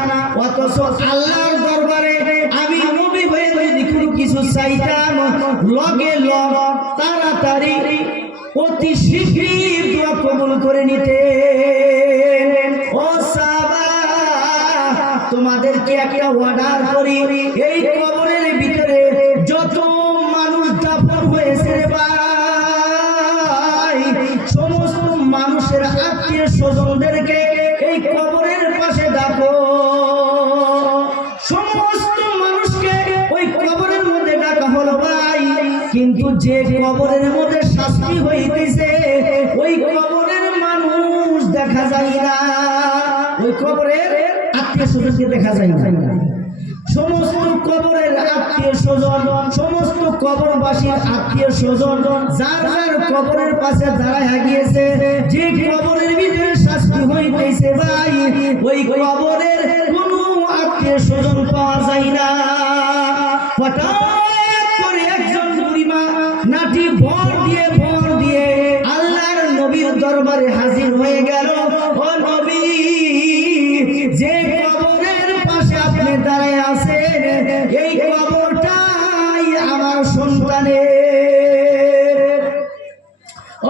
অথচ আল্লাহর দরবারে আমি নবী হয়ে যদি কোনো কিছু চাইতাম, লগে লগ তাড়াতাড়ি অতি শীঘ্রই দোয়া কবুল করে নিতে। ও সাহাবা, তোমাদেরকে একটা অর্ডার করি, এই কবরের ভিতরে যত মানুষ দাফন হয়েছে ভাই, সমস্ত মানুষের আত্মীয় স্বজনদেরকে এই কবরের পাশে ডাকো। সমস্ত মানুষকে ওই কবরের মধ্যে ডাকা হলো ভাই, কিন্তু যে কবরের মধ্যে শাস্তি হইতেছে ওই কবরের মানুষ দেখা যায় না, ওই কবরের আত্মীয় স্বজনকে দেখা যায় না। সমস্ত কবরের আত্মীয় স্বজন, সমস্ত কবরবাসীর আত্মীয় স্বজন যার যার কবরের পাশে দাঁড়ায় গিয়েছে, যে কবরের ভিতরে শাস্তি হইতেছে ভাই, ওই কবরের কোনো আত্মীয় স্বজন পাওয়া যায় না। হঠাৎ করে একজন বুড়িমা নাটি ভর দিয়ে আল্লাহর নবীর দরবারে হাজির হয়ে গেল। ও নবী, যে কবরের পাশে আপনি দাঁড়ায় আছেন এই কবরটাই আমার সন্তানের।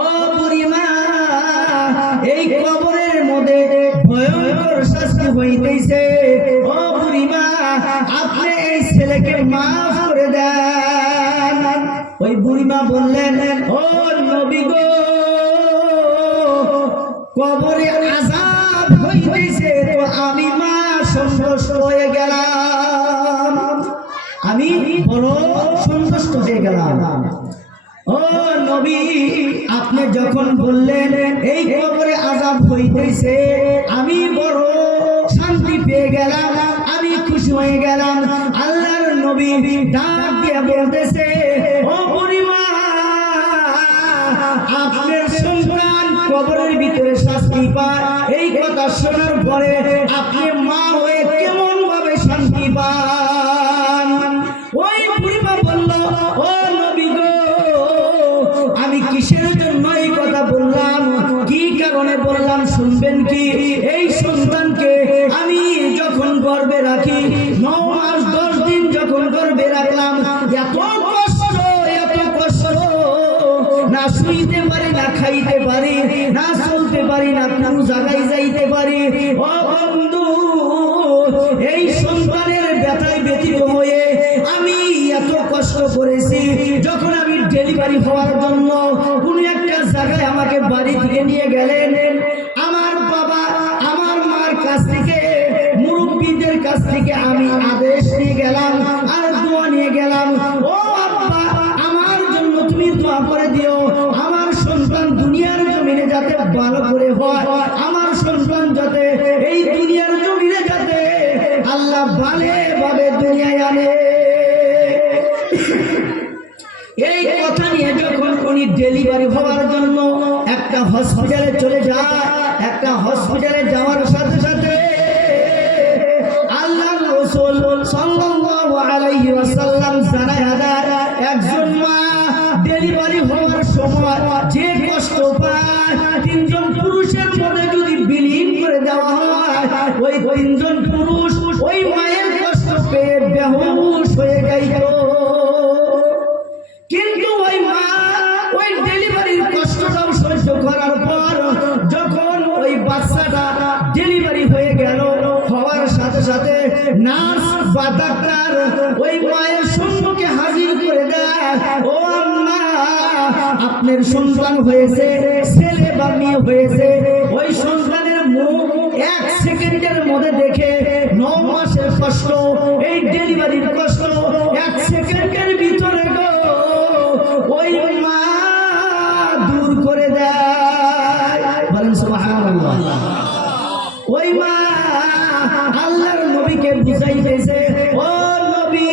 ও বুড়িমা, এই কবরের মধ্যে ভয়ঙ্কর শাস্তি হইতেছে। ও বুড়িমা, আপনি এই ছেলেকে মাফ করে দেন। ওই বুড়িমা বললেন, ও নবী গো, কবরে আযাব হইতেছে তো আমি মা সন্তুষ্ট হয়ে গেলাম, আমি বড় সন্তুষ্ট হয়ে গেলাম। ও নবী, আপনি যখন বললেন এই কবরে আযাব হইতেছে, আমি বড় শান্তি পেয়ে গেলাম, আমি খুশি হয়ে গেলাম। আল্লাহর নবী ডাক দিয়ে বলতেছে, ও বুড়িমা, আপনার সন্তান কবরের ভিতরে শাস্তি পায়, এই কথা শোনার পরে আপনি মা হয়ে কেমন ভাবে শান্তি পান? ওই বুড়িমা বলল, ও নবী গো, আমি কিসের জন্য এই কথা বললাম, কি কারণে বললাম শুনবেন কি? এই সন্তানকে আমি যখন গর্ভে রাখি, 9 মাস 10 দিন যখন গর্ভে রাখলাম, এত কষ্ট, না শুইতে পারি, না খাইতে পারি, না চলতে পারি, না কোনো জায়গায় যাইতে পারি। ও বন্ধু, এই সন্তানের ব্যথায় ব্যথিত হয়ে আমি এত কষ্ট করেছি। যখন আমি ডেলিভারি হওয়ার জন্য কোন একটা জায়গায় আমাকে বাড়ি থেকে নিয়ে গেলেন, আমার বাবা আমার মার কাছ থেকে, মুরব্বীদের কাছ থেকে আমি আদেশ নিয়ে গেলাম আর দোয়া নিয়ে গেলাম, ও আব্বা, আমার জন্য তুমি দোয়া করে দিও, আমার সন্তান দুনিয়ার জমিনে যাতে ভালো করে হয়, আমার সন্তান যাতে এই দুনিয়ার জমিনে যাতে আল্লাহ ভালোভাবে দুনিয়ায় আনে। এই কথা নিয়ে যখন উনি ডেলিভারি হওয়ার জন্য একটা হসপিটালে চলে যায়, একটা হসপিটালে যাওয়ার সাথে সাথে আল্লাহর রাসূল সাল্লাল্লাহু আলাইহি ওয়াসাল্লাম জানায়া দেন, একজন মা ডেলিভারি হওয়ার সময় যে কষ্ট পায়, 3 জন পুরুষের মধ্যে যদি বিলীন করে দেওয়া হয়, ওই 3 জন পুরুষ ওই মায়ের কষ্ট পেয়ে বেহুশ হয়ে যাইত। কিন্তু ওই মা ওই ডেলিভারির কষ্টটাও সহ্য করার পর যখন ওই বাচ্চাটা ডেলিভারি হয়ে গেল, হওয়ার সাথে সাথে নার্স বা ডাক্তার ওই মায়ের সম্মুখে হাজির করে দেয়, ও আম্মা, আপনার সন্তান হয়েছে, ছেলে বা মেয়ে হয়েছে। ওই সন্তানের মুখ 1 সেকেন্ডের মধ্যে দেখে 9 মাসের কষ্ট, এই ডেলিভারির কষ্ট 1 সেকেন্ডের ভিতরে ওই মা দূর করে দেয়। বলেন সুবহানাল্লাহ। ওই মা আল্লাহর নবীকে বুঝাইতেছে, ও নবী,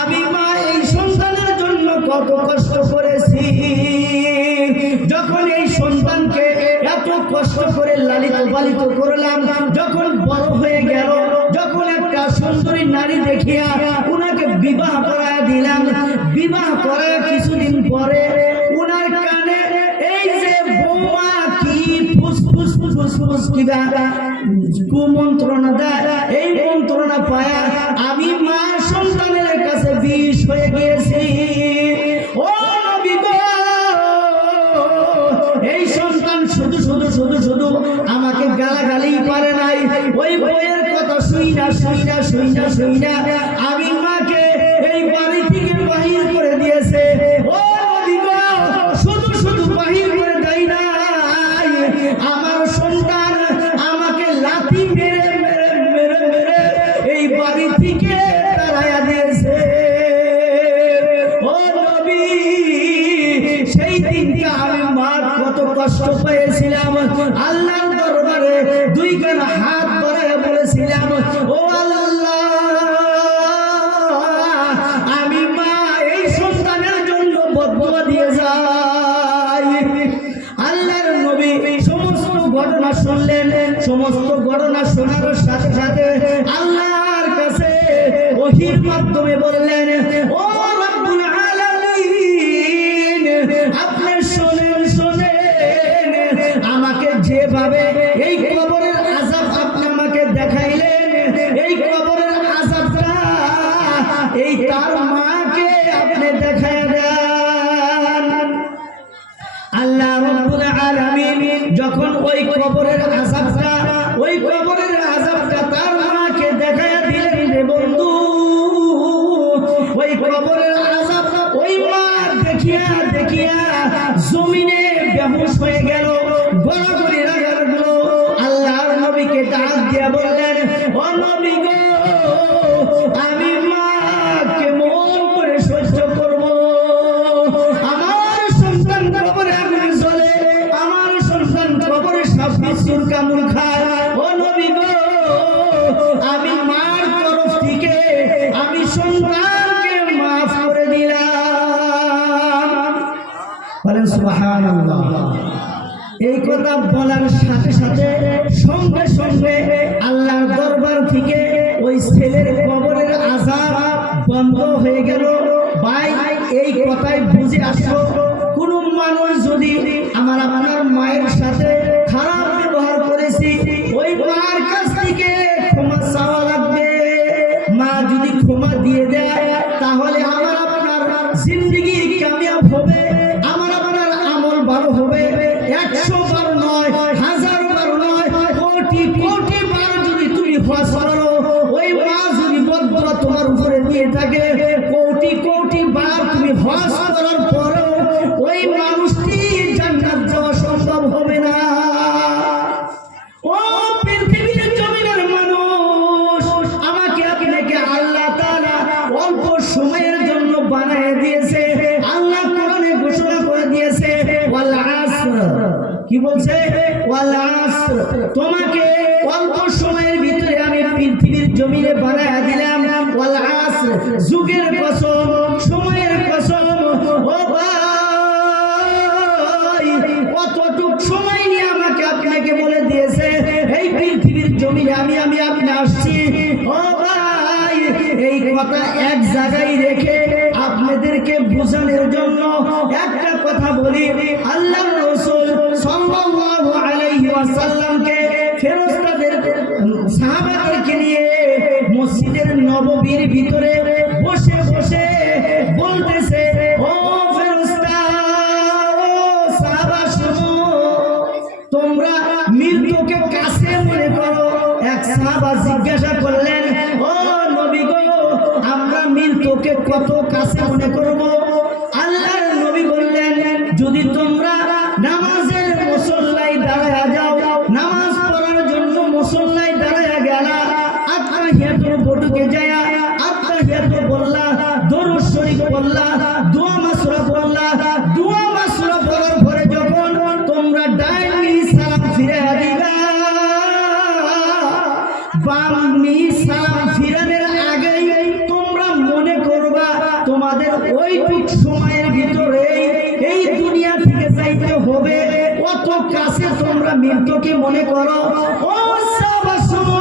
আমি মা এই সন্তানের জন্য কত কষ্ট করেছি। যখন এই সন্তানকে এত কষ্ট করে লালিত পালিত করলাম, যখন বড় হয়ে গেল, যখন একটা সুন্দরী নারী দেখিয়া উনাকে বিবাহ করায় দিলাম, বিবাহ করায় কিছুদিন পরে দিবা, কুমন্ত্রণা দেয়। এই মন্ত্রণা পায়া আমি মা সন্তানের কাছে বিষ হয়ে গিয়েছি। ও নবী গো, এই সন্তান শুধু শুধু শুধু শুধু আমাকে গালাগালি পারে নাই, ওই বইয়ের কথা শুইনা শুইনা শুইনা শুইনা আমি মাকে এই বাড়ি থেকে বাহির করে দিয়েছে। ও নবী গো, শুধু শুধু বাহির করে দেয় নাই, আমার সন্তান আমাকে লাথি মেরে মেরে মেরে মেরে এই বাড়ি থেকে তাড়াইয়া দিয়েছে। ও নবী, সেই দিনকে আমি মা কত কষ্ট পেয়েছিলাম। আল্লাহর দরবারে দুই কান হাত ধরে বলেছিলাম, ও আল্লাহ, আমি মা এই সন্তানের জন্য বদদুয়া দিয়ে যাই। আল্লাহর নবী সমস্ত ঘটনা শুনলেন। সমস্ত ঘটনা শোনার সাথে সাথে আল্লাহর কাছে ওহীর মাধ্যমে বললেন, ও রব্বুল আলামিন, আপনি শোনেন শোনেন, আমাকে যেভাবে এই কবরের আযাব আপনি আমাকে দেখাইলেন, এই কবরের আযাবটা এই তার মাকে আপনি দেখায় দেন। আল্লাহ রাব্বুল আলামিন যখন ওই কবরের আযাবটা তার মাকে দেখায় দিলেন রে বন্ধু, ওই কবরের আযাব ওই মা দেখিয়া দেখিয়া জমিনে বেহুশ হয়ে গেল, গড়াগড়ি লাগলো। আল্লাহর নবীকে ডাক দিয়া বললেন, ও নবী গো, আমি মা কেমন করে সহ্য করব? আমার সন্তান কবরে আগুন জ্বলে, আমার সন্তান কবরে সাপ বিচ্ছুর কামড় খায়। ও নবী গো, আমি মার তরফ থেকে আমি সন্তানকে মাফ করে দিলাম। বলেন সুবহানাল্লাহ। এই কথা বলার সাথে সাথে সঙ্গে সঙ্গে আল্লাহর দরবার থেকে ওই ছেলের কবরের আযাব বন্ধ হয়ে গেল। ভাই, এই কথাই বুঝে আসলো, কোন মানুষ যদি আমার আপনার মায়ের সাথে খারাপ ব্যবহার করেছি, ওই মার কাছ থেকে ক্ষমা চাওয়া লাগবে। মা যদি ক্ষমা দিয়ে দেয়, তাহলে আমার আপনার জিন্দেগি কামিয়াব হবে, আমার আপনার আমল ভালো হবে। 100 বার নয়, 1000 বার নয়, কোটি কোটি বার যদি তুমি হজ করো, ওই মা যদি বদদুয়া তোমার উপরে দিয়ে থাকে, কোটি কোটি বার তুমি হজ করার পরেও ওই মানুষটি জান্নাত যাওয়া সম্ভব হবে না। ও পৃথিবীর জমিনের মানুষ, আমাকে আপনাকে আল্লাহ তাআলা অল্প সময়ের জন্য বানিয়ে দিয়েছে। আল্লাহ কোরআনে ঘোষণা করে দিয়েছে, ওয়াল আসর। কি বলছে? ওয়াল আসর। তোমাকে অল্প সময়ের ভিতরে আমি পৃথিবীর জমিনে বানিয়ে দিলাম। ওয়াল আসর, যুগের কসম, সময়ের কসম। ও ভাই, কতটুক সময় নিয়ে আমাকে আপনাকে বলে দিয়েছে এই পৃথিবীর জমিনে আমি আপনি আসছি। ও ভাই, এই কথা এক জায়গায় রেখে আপনাদেরকে বোঝানোর জন্য একটা কথা বলি। আল্লাহর রাসূল সাল্লাল্লাহু আলাইহি ওয়াসাল্লামকে ফেরেশতাদের সাহাবাদেরকে নিয়ে মসজিদের নববীর ভিতরে বসে বসে বলতেছে, ও ফেরেশতা, ও সাহাবা, শোনো, তোমরা মৃত্যুকে কাছে মনে করো। এক সাহাবা জিজ্ঞাসা করলেন, ও নবী গো, আমরা মৃত্যুকে কত কাছে মনে করব? আল্লাহর নবী বললেন, যদি তোমরা নামাজের মুসল্লায় দাঁড়ায়া যাও, নামাজ পড়ার জন্য মুসল্লায় দাঁড়ায়া গেলা, আত্তাহিয়াতুল বটুকে যায়, আত্তাহিয়াতু বললা, দরুদ শরীফ বললা, দোয়া মাসুরা বললা, দোয়া মাসুরা পড়ার পরে যখন তোমরা ডাইনি সালাম ফিরে দিবা, বামনি সালাম ফিরানোর আগেই তোমরা মনে করবা তোমাদের ওইটুক সময়ের ভিতরে এই দুনিয়া থেকে যাইতে হবে। কত কাছে তোমরা মৃত্যুকে মনে করো। ও সাহাবা, শোনো,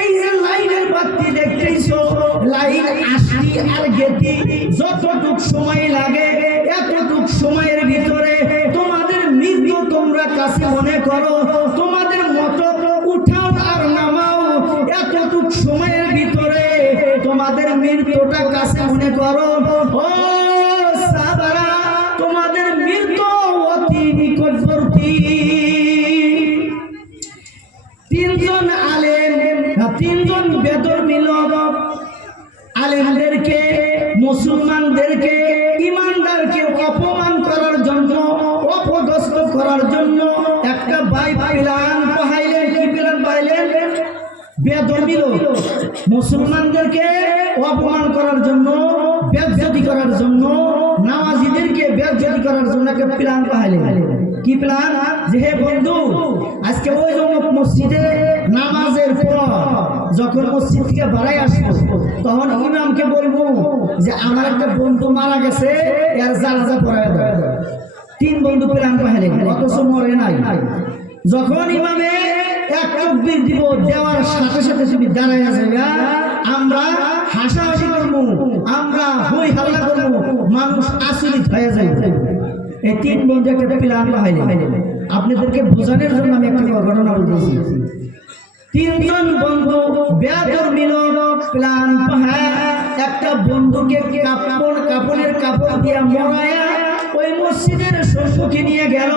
এই যে লাইনের বাতি দেখতেছো, লাইন আসি আর গেতি যতটুক সময় লাগে, এতটুক সময়ের ভিতরে তোমাদের মৃত্যু তোমরা কাছে মনে করো। তোমাদের মতো তোমাদের মৃত্যুটা কাছে মনে করো। ও সাহাবারা, তোমাদের মৃত্যু অতি নিকটবর্তী। তিনজন আলেম, তিনজন বেদর্মী লোক আলেমদেরকে, মুসলমানদেরকে, ইমানদারকে অপমান করার জন্য, অপদস্থ করার জন্য একটা প্ল্যান পাইলেন। কি প্ল্যান পাইলেন? বেদর্মী লোক মুসলমানদেরকে অপমান করার জন্য, বেইজ্জতি করার জন্য, নামাজীদেরকে বেইজ্জতি করার জন্য একটা প্ল্যান পাইলেন। কি প্ল্যান? যে হে বন্ধু, আজকে ওই জন্য মসজিদে নামাজের পর যখন মসজিদ থেকে বাড়াই আসবো, তখন ইমামকে বলবো যে আমার একটা বন্ধু মারা গেছে, এর জানাজা পড়ায় দাও। তিন বন্ধু প্ল্যান পাইলেন, অথচ মরে নাই। যখন ইমামে এক তাকবীর দিব, দেওয়ার সাথে সাথে তুমি দাঁড়ায় যাবে, আমরা হাসাহাসি করবো, আমরা হই হাল্লা করবো, মানুষ আচরিত হয়ে যাবে। এই তিন বন্ধু একটা প্ল্যান পাইলেন। আপনাদেরকে বোঝানোর জন্য আমি একটা ঘটনা বলতেছি। তিনজন বন্ধু বেদর্মী লোক প্ল্যান পায়, একটা বন্ধুকে কাপড়ের কাপড় দিয়ে মরায়া ওই মসজিদের সম্মুখে নিয়ে গেল।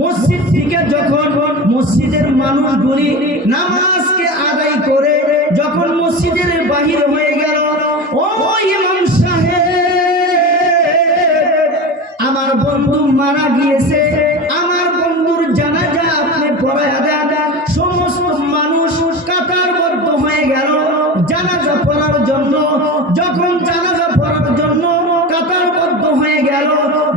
মসজিদ থেকে যখন মসজিদের মানুষগুলি নামাজকে আদায় করে যখন মসজিদের বাহির হয়ে গেল, ও ইমাম সাহেব, আমার বন্ধু মারা গিয়েছে, আমার বন্ধুর জানাজা আপনি পড়ায়া দেন। সমস্ত মানুষ কাতারবদ্ধ হয়ে গেল জানাজা পড়ার জন্য। যখন জানাজা পড়ার জন্য কাতারবদ্ধ হয়ে গেল,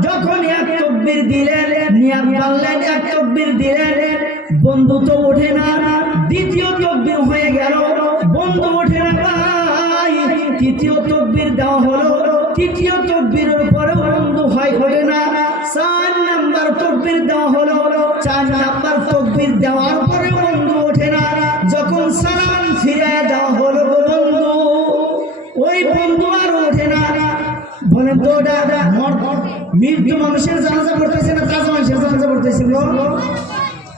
যখন এক তাকবীর দিলেন, নিয়াত করলেন, এক তাকবীর দিলেন, বন্ধু তো ওঠে না। দ্বিতীয় তাকবীর হয়ে গেল, বন্ধু ওঠে না ভাই। তৃতীয় তাকবীর দেওয়া হলো, তৃতীয় তাকবীরের পরে বন্ধু ওঠে না। 4 নাম্বার তাকবীর দেওয়া হলো, 4 নাম্বার তাকবীর দেওয়ার পরে বন্ধু ওঠে না। যখন সালাম ফিরিয়ে দেওয়া হলো বন্ধু, ওই বন্ধু আর ওঠে না। বলেন তো ওটা মৃত্যু মানুষের জানাজা পড়তেছে না তাজা মানুষের জানাজা পড়তেছিল?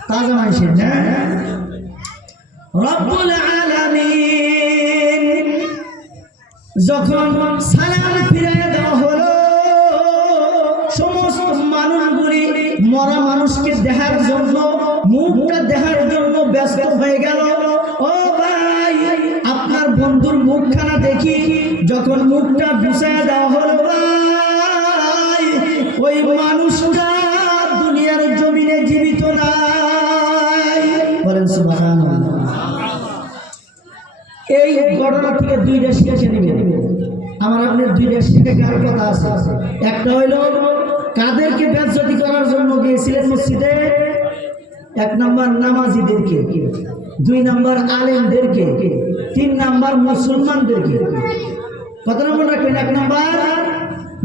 তাজা মানুষের না। রব্বুল আলামিন যখন সালাম ফিরিয়ে দেওয়া হলো, সমস্ত মানুষগুলি মরা মানুষকে দেখার জন্য, মুখটা দেখার জন্য ব্যস্ত হয়ে গেল। ও ভাই, আপনার বন্ধুর মুখখানা দেখি। যখন মুখটা গুছায় দেওয়া হলো ভাই, ওই মানুষটা দুনিয়ার জমিনে জীবিত নাই। বলেন সুবহানাল্লাহ। এই ঘটনা থেকে দুইটা শিক্ষা নেবেন। আমার আপনার দুইটা শিক্ষার কথা আছে। একটা হইল কাদেরকে বেইজ্জতি করার জন্য গিয়েছিলেন মসজিদে? 1 নাম্বার নামাজীদেরকে, 2 নাম্বার আলেমদেরকে, 3 নাম্বার মুসলমানদেরকে। কত নম্বর রাখবেন? 1 নাম্বার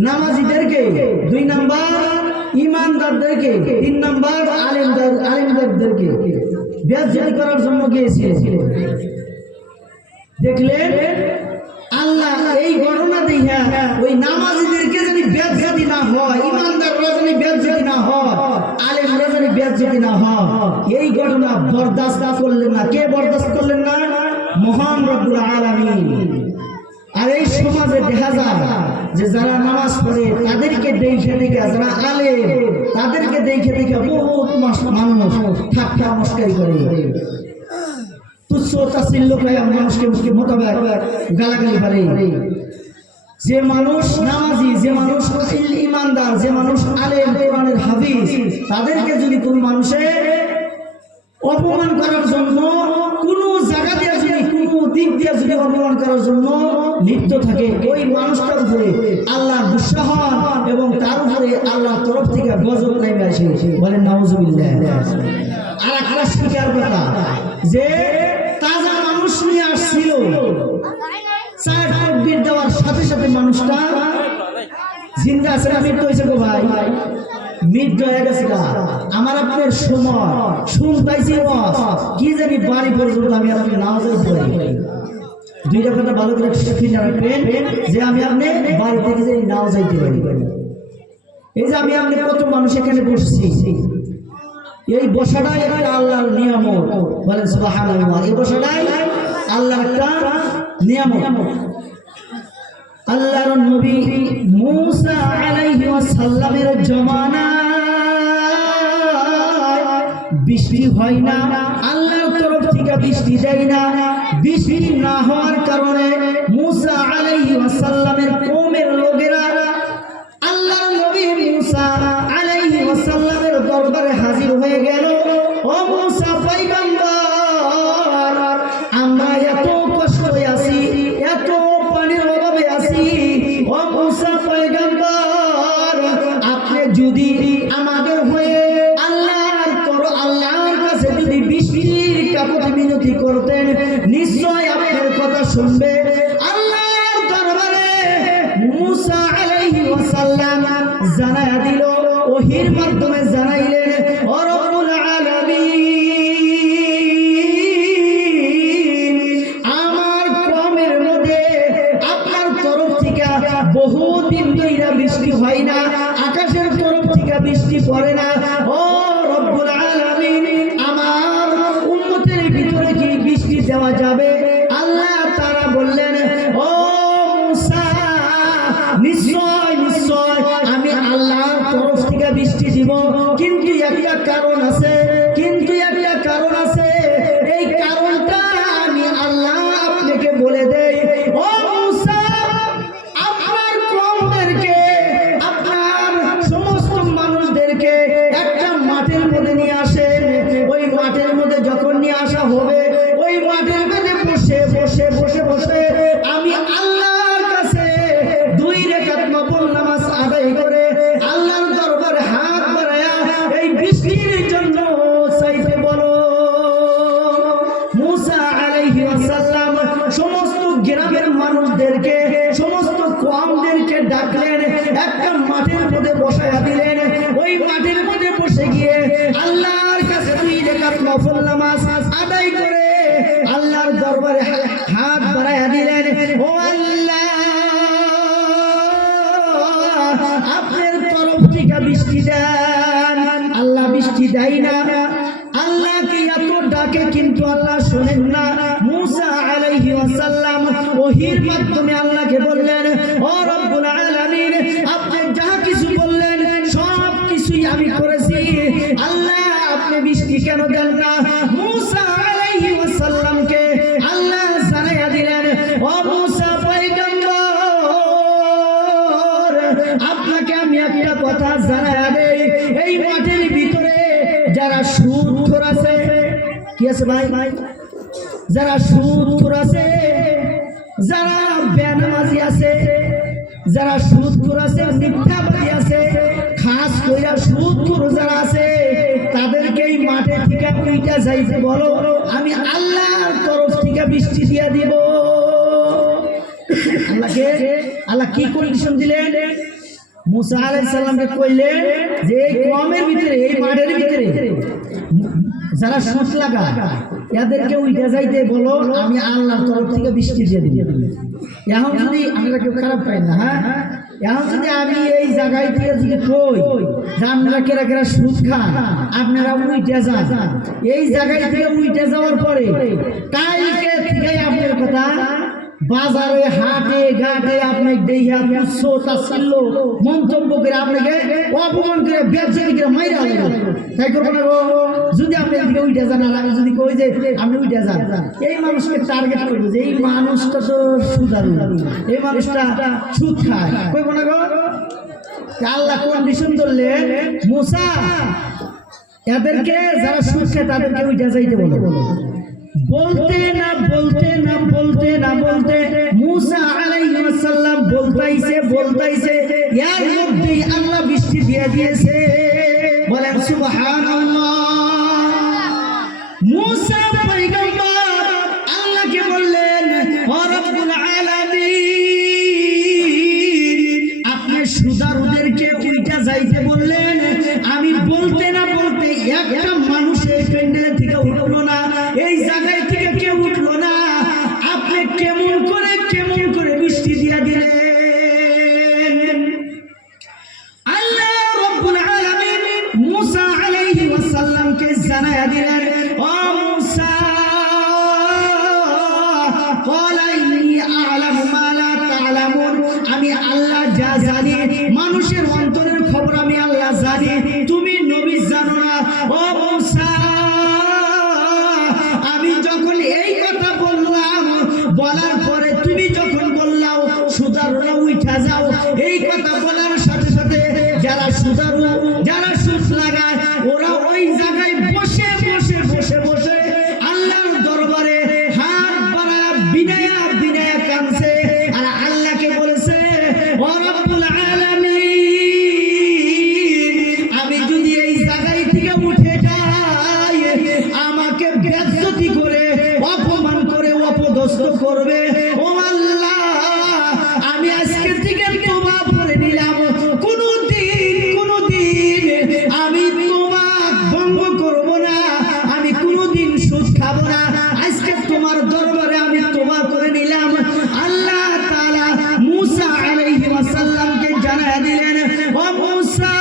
নামাজীদেরকে, 2 নাম্বার ইমানদারদেরকে, 3 নাম্বার আলেমদেরকে বেইজ্জতি করার জন্য গিয়েছিলেন। দেখলেন আল্লাহ এই ঘটনা দেখা ওই নামাজীদেরকে যদি বেইজ্জতি না হয়, ইমানদাররা যদি বেইজ্জতি না হয়, আলেমরা যদি বেইজ্জতি না হয়, এই ঘটনা বরদাস্ত করলেন না। কে বরদাস্ত করলেন না? মহান রব্বুল আলামিন। আর এই সমাজে দেখা যায় যে যারা নামাজ পড়ে তাদেরকে দেখে দেখে, যারা আলেম তাদেরকে দেখে দেখে বহুত মানুষ ঠাট্টা মস্কারি করে, তুচ্ছ তাচ্ছিল্য করে মানুষকে মোতাবেক গালাগালি করে। যে মানুষ নামাজি, যে মানুষ ইমানদার, যে মানুষ আলেম কোরআনের হাফিজ, তাদেরকে যদি কোন মানুষে অপমান করার জন্য, কোনো জায়গা দিয়ে যদি, কোনো দিক দিয়ে যদি অপমান করার জন্য লিপ্ত থাকে, ওই মানুষটার উপরে আল্লাহ গুসা হন এবং তার উপরে আল্লাহর তরফ থেকে গজব নেমে আসে। বলেন নাউজুবিল্লাহ। আর একটা শিকার কথা, যে তাজা মানুষ নিয়ে আসছিল, 4 তাকবীর দেওয়ার সাথে সাথে মানুষটা জিন্দা আছে না মৃত্যু হয়েছে গো ভাই? মৃত্যু হয়ে গেছে। আমার আপনার সময় শুনতেছি কি জানি বাড়ি পর্যন্ত আমি আপনি নাও যাইতে পারি। 2টা কথা ভালো করে শিখে রাখবেন যে আমি আপনি বাড়ি থেকে যাই নাও যাইতে পারি। এই যে আমি আপনি কত মানুষ এখানে বসছি, এই বসাটাই একটা আল্লাহর নিয়ামত। বলেন সুবহানাল্লাহ। এই বসাটাই আল্লাহর একটা নিয়ামত। আল্লাহর নবী মুসা আলাইহিস সালামের জমানায় বৃষ্টি হয় না, আল্লাহর তরফ থেকে বৃষ্টি দেয় না। বৃষ্টি না হওয়ার কারণে মুসা আলাইহিস সালামের কওমের লোকেরা আল্লাহর নবী মুসা আলাইহিস সালামের দরবারে হাজির হয়ে গেল। ও মুসা পয়গম্বর, আমরা এত কষ্টে আছি, এত পানির অভাবে আছি। ও মুসা পয়গম্বর, আপনি যদি আমাদের হয়ে আল্লাহর কাছে যদি বৃষ্টির কাকুতি মিনতি করতেন, নিশ্চয় আপনার কথা শুনবে। আল্লাহর দরবারে মুসা আলাইহিস সালাম জানায়া দিল, ওহীর মাধ্যমে জানাইলেন, ও রব্বুল আলামিন, আমার কওমের মধ্যে আপনার তরফ থেকে বহুদিন ধরে বৃষ্টি হয় না, আকাশের তরফ থেকে বৃষ্টি পড়ে না। ও রব্বুল আলামিন, আমার উম্মতের ভিতরে কি বৃষ্টি দেওয়া যাবে? আল্লাহ তারা বললেন, ও মুসা, নিশ্চয় নিশ্চয় আমি আল্লাহর তরফ থেকে বৃষ্টি দিব, কিন্তু একটা কারণ আছে, কিন্তু একটা কারণ আছে। এই কারণটা আমি আল্লাহ আপনাকে বলে দেই। ও মুসা, আপনার কওমদেরকে, আপনার সমস্ত মানুষদেরকে একটা মাঠের মধ্যে নিয়ে আসেন। ওই মাঠের মধ্যে যখন নিয়ে আসা হবে, ওই মাঠের মধ্যে বসে বসে বসে বসে আমি আল্লাহর কাছে 2 রাকাত নফল নামাজ আদায় করে আল্লাহর দরবারে হাত বাড়ায়া এই বৃষ্টির জন্য চাইতে বলো। মুসা আলাইহিস সালাম সমস্ত গ্রামের মানুষদেরকে, সমস্ত কওমদেরকে ডাকলেন, একটা মাঠের মধ্যে বসায়া দিলেন। ওই মাঠের মধ্যে বসে গিয়ে আল্লাহর কাছে 2 রাকাত নফল নামাজ আদায় করে আল্লাহর দরবারে হাত বাড়ায়া দিলেন। ও আল্লাহ, আপনার তরফ থেকে বৃষ্টি দেন। আল্লাহ বৃষ্টি দেয় না, আল্লাহ কি এত ডাকে কিন্তু আল্লাহ শোনেন না। মুসা আলাইহিস সালাম ওহীর মাধ্যমে আল্লাহকে বললেন, ও রব্বুল আলামিন, আপনি যা কিছু বললেন সব কিছুই আমি করেছি, আল্লাহ আপনি বৃষ্টি কেন দেন না? মুসা আলাইহিস সালামকে আল্লাহ জানাইয়া দিলেন, ও মুসা পয়গম্বর, আপনাকে আমি একটা কথা জানাইয়া দেই, এই মাঠের ভিতরে যারা সুদখোর আছে, কি আছে ভাই? যারা সুদখোর আছে, যারা বেনামাজি আছে, যারা সুদখোর আছে, মিথ্যাবাদী আছে, খাস কইরা সুদখোর যারা আছে, তাদেরকে এই মাঠে থেকে উইটা যাইতে বলো, আমি আল্লাহর তরফ থেকে বৃষ্টি দিয়া দিব। আল্লাহ কি কন্ডিশন দিলেন? মুসা আলাইহিস সালামকে কইলেন যে এই কওমের ভিতরে, এই মাঠের ভিতরে যারা সুদ লাগা, এদেরকে উইটা যাইতে বলো, আমি আল্লাহর তরফ থেকে বৃষ্টি দিয়ে দিব। এখন যদি আমরা কেউ খারাপ পাই না, হ্যাঁ, এখন যদি আমি এই জায়গায় থেকে যদি কই যে আপনারা কেরা কেরা সুদ খান, আপনারা উইটা যান, এই জায়গায় থেকে উইটা যাওয়ার পরে কালকে থেকে আপনার কথা বাজারে হাটে ঘাটে আপনি দেইয়া তুচ্ছ তাচ্ছিল্য মন্তব্য করে আপনাকে অপমান করে বেজ্জতি করে মাইরা হলো, তাই করবো না? যদি আপনি এদিকে উইটা যান আর আমি যদি কই যে আপনি উইটা যান, এই মানুষকে টার্গেট করবো যে এই মানুষটা তো সুদারু, এই মানুষটা সুদ খায়, কইবো না গো? আল্লাহ কন্ডিশন ধরলেন, মুসা এদেরকে যারা সুদ খায় তাদেরকে উইটা যাইতে বলো। বলতে না বলতে না বলতে না বলতে মুসা আলাইহিস সালাম বলতাইছে এর মধ্যেই আল্লাহ বৃষ্টি দিয়ে দিয়েছে। বলেন সুবহানাল্লাহ। মুসা পয়গম্বর আল্লাহকে বললেন, ও রব্বুল আলামিন, আপনি সুদারুদেরকে উইটা যাইতে বললেন, আমি বলতে না বলতে একটা মানুষ এই প্যান্ডেল থেকে উঠলো না, এই জায়গায় থেকে কেউ উঠলো না, আপনি কেমন করে বৃষ্টি দিয়া দিলেন। আল্লাহ রাব্বুল আলামিন মুসা আলাইহিস সালামকে জানায়া দিলেন, ও মুসা, ক্বালা ইন্নী আ'লামু মা লা তা'লামুন, আল্লাহ যা জানি, মানুষের অন্তরের খবর আমি আল্লাহ জানি, তুমি নবী জানো না। ও মুসা, আমি যখন এই কথা বললাম, বলার পরে তুমি যখন বললাও সুদারুরা উঠা যাও, এই কথা বলার সাথে সাথে যারা সুদারু, যারা সুদ লাগায়, ওরা ওই জায়গায় বসে বসে বসে বসে আল্লাহর দরবারে হাত বাড়ায় বিনয়া বিনয়া কাঁদছে আর আল্লাহকে বলেছে, ও রব্বুল আলামিন, আমি যদি এই জায়গায় থেকে উঠে যাই, আমাকে বেজ্জতি করে, অপমান করে, অপদস্থ করবে। ও আল্লাহ, আমি আজকে থেকে তওবা করে নিলাম, কোনদিন আমি তওবা ভঙ্গ করব না, আমি কোনদিন সুদ খাবো না। আজকে তোমার দরবারে আমি তওবা করে নিলাম। আল্লাহ তাআলা মুসা আলাইহিস সালামকে জানায়া দিলেন, ও মুসা,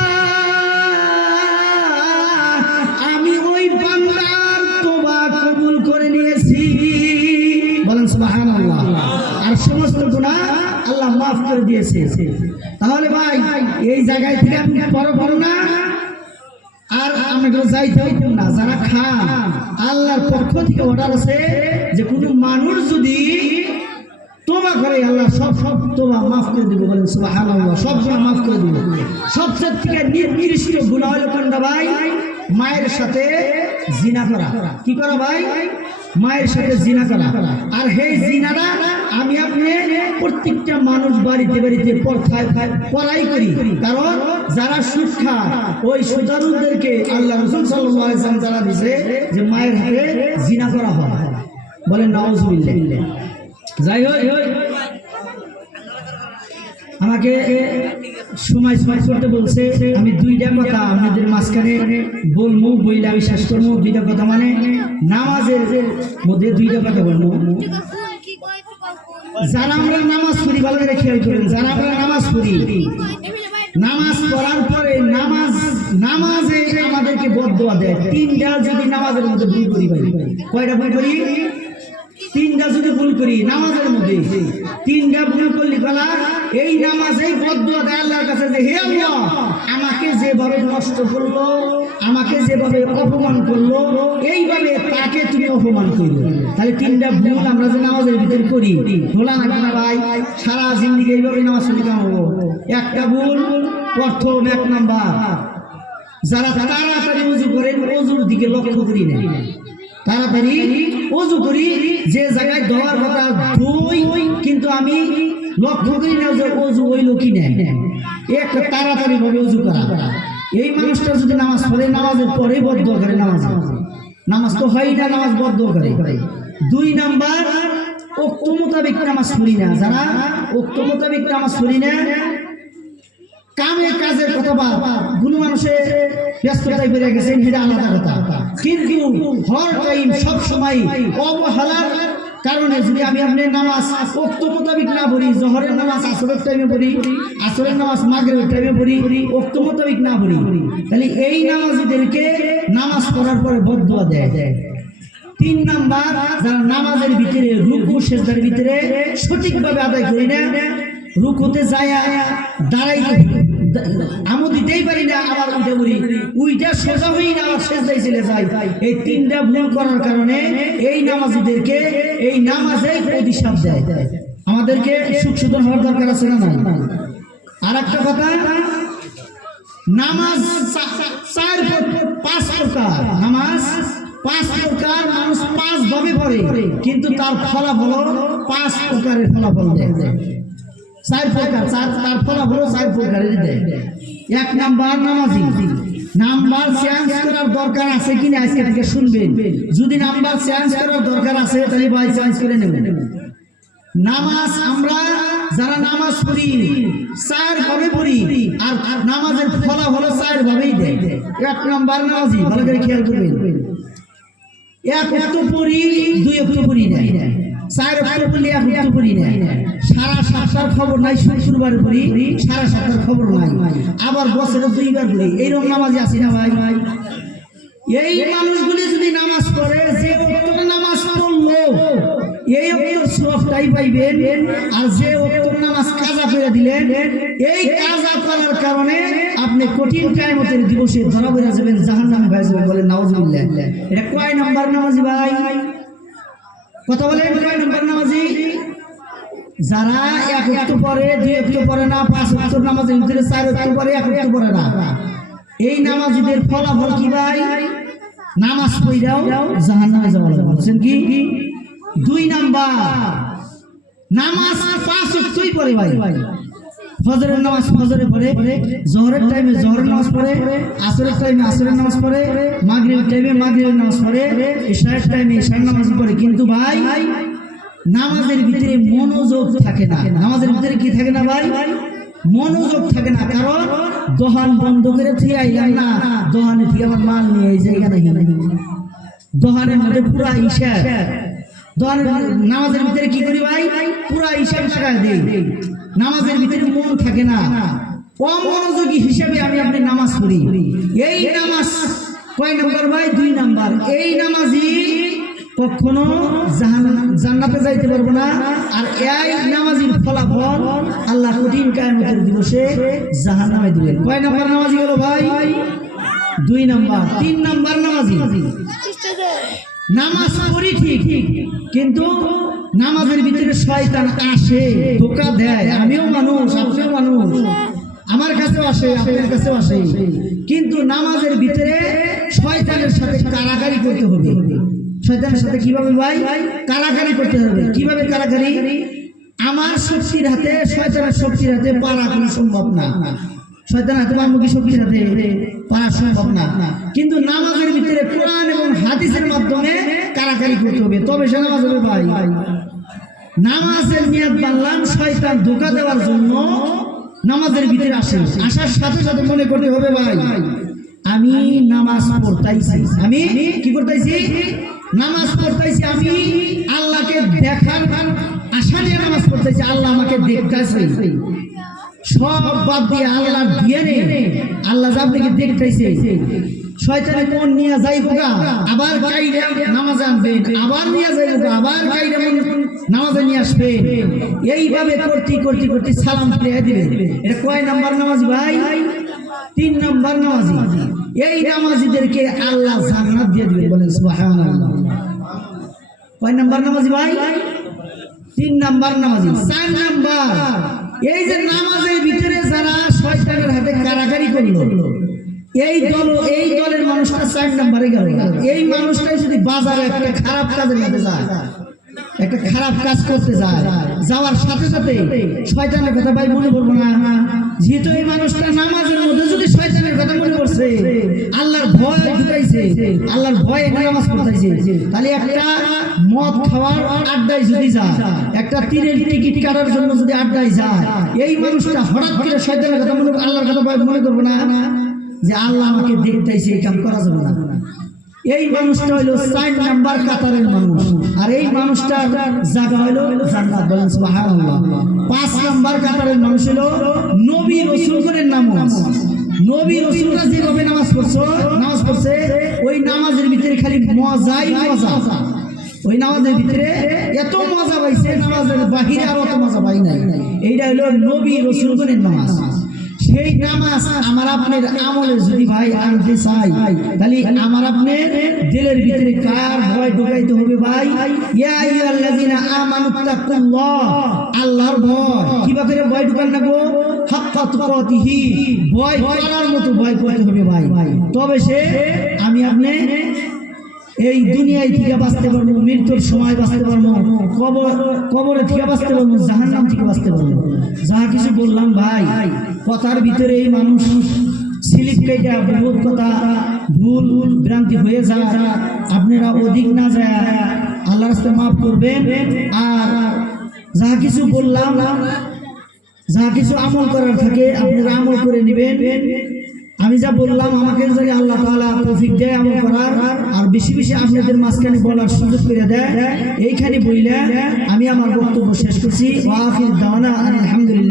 আমি ওই বান্দার তওবা কবুল করে নিয়েছি। বলেন সুবহানাল্লাহ। আর সমস্ত গুনাহ আল্লাহ মাফ করে দিয়েছে। তাহলে ভাই, এই জায়গায় থেকে আপনি বড় না, আর আমাকে যাইতে হইতো না। যারা খান, আল্লাহর পক্ষ থেকে অর্ডার আছে যে কোনো মানুষ যদি তওবা করে, আল্লাহ সব তওবা মাফ করে দিবে। বলেন সুবহানাল্লাহ। সব গুনাহ মাফ করে দিবে। সবচেয়ে থেকে নিকৃষ্ট গুনাহ হলো কোনটা ভাই? মায়ের সাথে জিনা করা। কি করা ভাই? মায়ের সাথে জিনা করা। আর এই জিনাটা আমি আপনি প্রত্যেকটা মানুষ বাড়িতে বাড়িতে পড়াই করি। কারণ যারা সুদ খায়, ওই সুদারুদেরকে আল্লাহ রাসূল সাল্লাল্লাহু আলাইহি ওয়াসাল্লাম জানা দিয়েছে যে মায়ের হাতে জিনা করা হয়। বলেন নাউযুবিল্লাহ। যাই হোক, আমাকে সময় করতে বলছে, আমি দুইটা কথা আপনাদের মাঝখানে বলবো, বইলে আমি শেষ করবো। দুইটা কথা মানে নামাজের মধ্যে দুইটা কথা বলবো। যারা আমরা নামাজ পড়ি, ভালো করে খেয়াল করেন, যারা আমরা নামাজ পড়ি, নামাজ পড়ার পরে নামাজে আমাদেরকে বদদোয়া দেয়। তিনটা যদি নামাজের মধ্যে ভুল করি ভাই, কয়টা ভুল করি? তিনটা যদি ভুল করি নামাজের মধ্যে, তিনটা ভুল করলি বলা এই নামাজেই বদদোয়া দেয় আল্লাহর কাছে যে, হে আল্লাহ, আমাকে যেভাবে নষ্ট করলো, আমাকে যেভাবে অপমান করলো, এইভাবে তাকে তুমি অপমান করলো। তাহলে তিনটা ভুল আমরা যে নামাজের ভিতরে করি, ভোলা না কেন ভাই? সারা জিন্দিগি এইভাবে নামাজ পড়ি কেন হবো? একটা ভুল, প্রথম 1 নাম্বার, যারা তাড়াতাড়ি ওযু করেন, ওযুর দিকে লক্ষ্য করি না। তাড়াতাড়ি ওযু করি, যে জায়গায় দেওয়ার কথা দুই, কিন্তু আমি লক্ষ্য করি না যে ওযু হইল কি না। একটা তাড়াতাড়ি ভাবে ওযু করা। এই মানুষটা যদি নামাজ পড়ে, নামাজের পরে বদদোয়া করে, নামাজ তো হয় না, নামাজ বদদোয়া করে। 2 নাম্বার, ওয়াক্ত মোতাবেক নামাজ পড়ি না। যারা ওয়াক্ত মোতাবেক নামাজ পড়ি না, কামে কাজের কথা কোনো মানুষের ব্যস্ততায় বেড়ে গেছে, এটা আলাদা কথা। কিন্তু হর টাইম সব সময় অবহেলার কারণে যদি আমি আপনি নামাজ ওয়াক্ত মোতাবেক না পড়ি, জোহরের নামাজ আসরের টাইমে পড়ি, আসরের নামাজ মাগরিবের টাইমে পড়ি, ওয়াক্ত মোতাবেক না পড়ি, তাহলে এই নামাজীদেরকে নামাজ পড়ার পরে বদদোয়া দেয়। 3 নাম্বার, যারা নামাজের ভিতরে রুকু সিজদার ভিতরে সঠিকভাবে আদায় করি না, রুকুতে যায় দাঁড়াই আমু দিতেই পারি না, আবার উঠে পড়ি, উইটা সোজা হই না, আবার সিজদায় চলে যায়। এই 3টা ভুল করার কারণে এই নামাজীদেরকে এই নামাজে অভিশাপ দেয়। আমাদেরকে সুখসুদন হওয়ার দরকার আছে না? আর একটা কথা, নামাজ 5 প্রকার। নামাজ 5 প্রকার, মানুষ 5 ভাবে পড়ে, কিন্তু তার ফলাফল 5 প্রকারের ফলাফল দেয়। 4 প্রকার, তার ফলাফল 4 প্রকারের দেয়। 1 নাম্বার, নামাজি নাম্বার চেঞ্জ করার দরকার আছে কিনা আজকে থেকে শুনবেন। যদি নাম্বার চেঞ্জ করার দরকার আছে, তাহলে ভাই চেঞ্জ করে নেবেন। নামাজ আমরা যারা নামাজ পড়ি 4 ভাবে পড়ি, আর নামাজের ফলাফল 4 ভাবেই দেয়। 1 নাম্বার নামাজি, ভালো করে খেয়াল করবেন, 1 ওয়াক্ত পড়ি, 2 ওয়াক্ত পড়ি না, 4 ওয়াক্ত পড়ি, 1 ওয়াক্ত পড়ি না, সারা 7টার খবর নাই, শুক্রবার পড়ি, সারা 7টার খবর নাই, আবার বছরে 2 বার পড়ি। এইরকম নামাজি আছি না ভাই? এই মানুষগুলি যদি নামাজ পড়ে, যে ওয়াক্তে নামাজ পড়লো এই ওয়াক্তের সওয়াবটাই পাইবেন। আর যে ওয়াক্তের নামাজ কাজা করে দিলেন, এই কাজা করার কারণে আপনি কঠিন কিয়ামতের দিবসে ধরা পড়ে যাবেন, জাহান্নামে হয়ে যাবেন। বলেন নাউজুবিল্লাহ। এটা কয় নাম্বার নামাজি ভাই? কথা বলেন, কয় নাম্বার নামাজি? যারা এক ওয়াক্ত পরে, দুই ওয়াক্ত পরে না, পাঁচ ওয়াক্ত নামাজের ভিতরে চার ওয়াক্ত পরে, এক ওয়াক্ত পরে না, এই নামাজিদের ফলাফল কি ভাই? নামাজ পড়াও জাহান্নামে যাওয়া লাগবে। বলছেন কি? দুই নাম্বার, নামাজ পাঁচ ওয়াক্তই পড়ে ভাই। ফজরের নামাজ ফজরে পড়ে, জোহরের টাইমে জোহরের নামাজ পড়ে, আসরের টাইমে আসরের নামাজ পড়ে, মাগরিবের টাইমে মাগরিবের নামাজ পড়ে, ইশারের টাইমে ইশার নামাজ পড়ে। কিন্তু ভাই নামাজের ভিতরে মনোযোগ থাকে না। নামাজের ভিতরে কি থাকে না ভাই? মনোযোগ থাকে না। কারণ দোকান বন্ধ করে থেকে আইলাম না, দোকানে থেকে আমার মাল নিয়ে এই জায়গা নাকি দোকানের মধ্যে পুরা হিসাব। নামাজের ভিতরে কি করি ভাই? পুরা হিসাব টাকা দিই। নামাজের ভিতরে মন থাকে না, অমনোযোগী হিসাবে আমি আপনি নামাজ পড়ি। এই নামাজ কয় নাম্বার ভাই? দুই নাম্বার। এই নামাজি কখনো জান্নাতে যাইতে পারবো না। আর এই নামাজির ফলাফল আল্লাহ কঠিন কিয়ামতের দিবসে জাহান্নামে দিবেন। কয় নাম্বার নামাজি হলো ভাই? দুই নাম্বার। তিন নাম্বার নামাজি, নামাজ পড়ি ঠিক, কিন্তু নামাজের ভিতরে শয়তান আসে, ধোঁকা দেয়। আমিও মানুষ, আপনিও মানুষ, আমার কাছেও আসে, আপনার কাছেও আসে। কিন্তু নামাজের ভিতরে শয়তানের সাথে কারাকারি করতে হবে। শয়তানের সাথে কিভাবে ভাই? কারাকারি করতে হবে। কিভাবে কারাকারি? আমার শক্তির হাতে শয়তানের শক্তির হাতে পারা কোনো সম্ভব না। শয়তানের হাতে আমার মুখী শক্তির হাতে পারা সম্ভব না। কিন্তু নামাজের ভিতরে কোরআন এবং হাদিসের মাধ্যমে কারাকারি করতে হবে, তবে সে নামাজ হবে ভাই। নামাজের নিয়ত বানলাম শয়তান ধোঁকা দেওয়ার জন্য নামাজের ভিতরে আসে। আসার সাথে সাথে মনে করতে হবে ভাই আমি নামাজ পড়তাইছি। আমি কি করতেছি? নামাজ পড়তেছি। আমি আল্লাহকে দেখার আশা নিয়ে নামাজ পড়তেছি। আল্লাহ আমাকে দেখতেছে। সব বাদ দিয়ে আল্লাহ দিয়ে নে, আল্লাহ আপনাকে দেখতেছে। শয়তানে কোন নিয়ে যাইবো গা, আবার কাইরা নামাজ আনবে, আবার নিয়ে যাইবো গা, আবার কাইরা নামাজে নিয়ে আসবে। এইভাবে করতে করতে করতে সালাম ফিরিয়ে দিবে। এটা কয় নাম্বার নামাজ ভাই? তিন নাম্বার নামাজি। এই নামাজিদেরকে আল্লাহ জান্নাত দিয়ে দিবে। বলেন সুবহানাল্লাহ। কয় নাম্বার নামাজি ভাই? তিন নাম্বার নামাজি। চার নাম্বার, এই যে নামাজের ভিতরে যারা শয়তানের হাতে কারাকারি করলো, এই দলের মানুষটা চার নাম্বারে গেল। এই মানুষটাই যদি বাজারে একটা খারাপ কাজের মধ্যে যায়, একটা খারাপ কাজ করতে যায়, যাওয়ার সাথে সাথে শয়তানের কথা ভাই মনে করবো না। যেহেতু এই মানুষটা নামাজের মধ্যে যদি শয়তানের কথা মনে করছে, আল্লাহর ভয় ঢুকাইছে, আল্লাহর ভয়ে নামাজ পড়তেছে, তাহলে একটা মদ খাওয়ার আড্ডায় যদি যায়, একটা তীরের টিকিট কাটার জন্য যদি আড্ডায় যায়, এই মানুষটা হঠাৎ করে শয়তানের কথা মনে, আল্লাহর কথা মনে করবো না যে আল্লাহ আমাকে দেখতেছে, এই কাম করা যাবে না। এই মানুষটা হইলো 4 নাম্বার কাতারের মানুষ। আর এই মানুষটার জায়গা হইলো জান্নাত। বলেন সুবহানাল্লাহ। 5 নাম্বার কাতারের মানুষ হইলো নবী রাসূলের নামাজ। নবী রাসূলরা যেভাবে নামাজ পড়ছে, ওই নামাজের ভিতরে খালি মজাই মজা। ওই নামাজের ভিতরে এত মজা পাইছে, নামাজের বাহিরে আর অত মজা পাই নাই। এইটা হইলো নবী রাসূলের নামাজ। সেই নামাজ আমার আপনার আমলে যদি ভাই আনতে চাই, তাহলে আমার আপনার দিলের ভিতরে কার ভয় ঢুকাইতে হবে ভাই? ইয়া আইয়ুহাল্লাযিনা আমানুত্তাকুল্লাহ, আল্লাহর ভয়। কিভাবে ভয় ঢুকান না গো? হাক্কা তুকাতিহি, ভয় করার মতো ভয় করতে হবে ভাই। তবে সে আমি আপনি এই দুনিয়ায় থেকে বাঁচতে পারবো, মৃত্যুর সময় বাঁচতে পারবো, কবরে থেকে বাঁচতে পারবো, জাহান্নাম থেকে বাঁচতে পারবো। যা কিছু বললাম ভাই, কথার ভিতরে এই মানুষ স্লিপ কেটে বহুত কথা ভুল ভ্রান্তি হয়ে যায়। আপনারা অধিক না যায় আল্লাহর রাস্তায় মাফ করবেন। আর যা কিছু বললাম, যা কিছু আমল করার থাকে আপনারা আমল করে নেবেন। আমি যা বললাম আমাকে যদি আল্লাহ তাআলা তৌফিক দেয় আমল করার, আর বেশি বেশি আপনাদের মাঝখানে বলার সুযোগ করে দেয়, এইখানে বইলে আমি আমার বক্তব্য শেষ করছি। ওয়া আখির দাওয়ানা আলহামদুলিল্লাহ।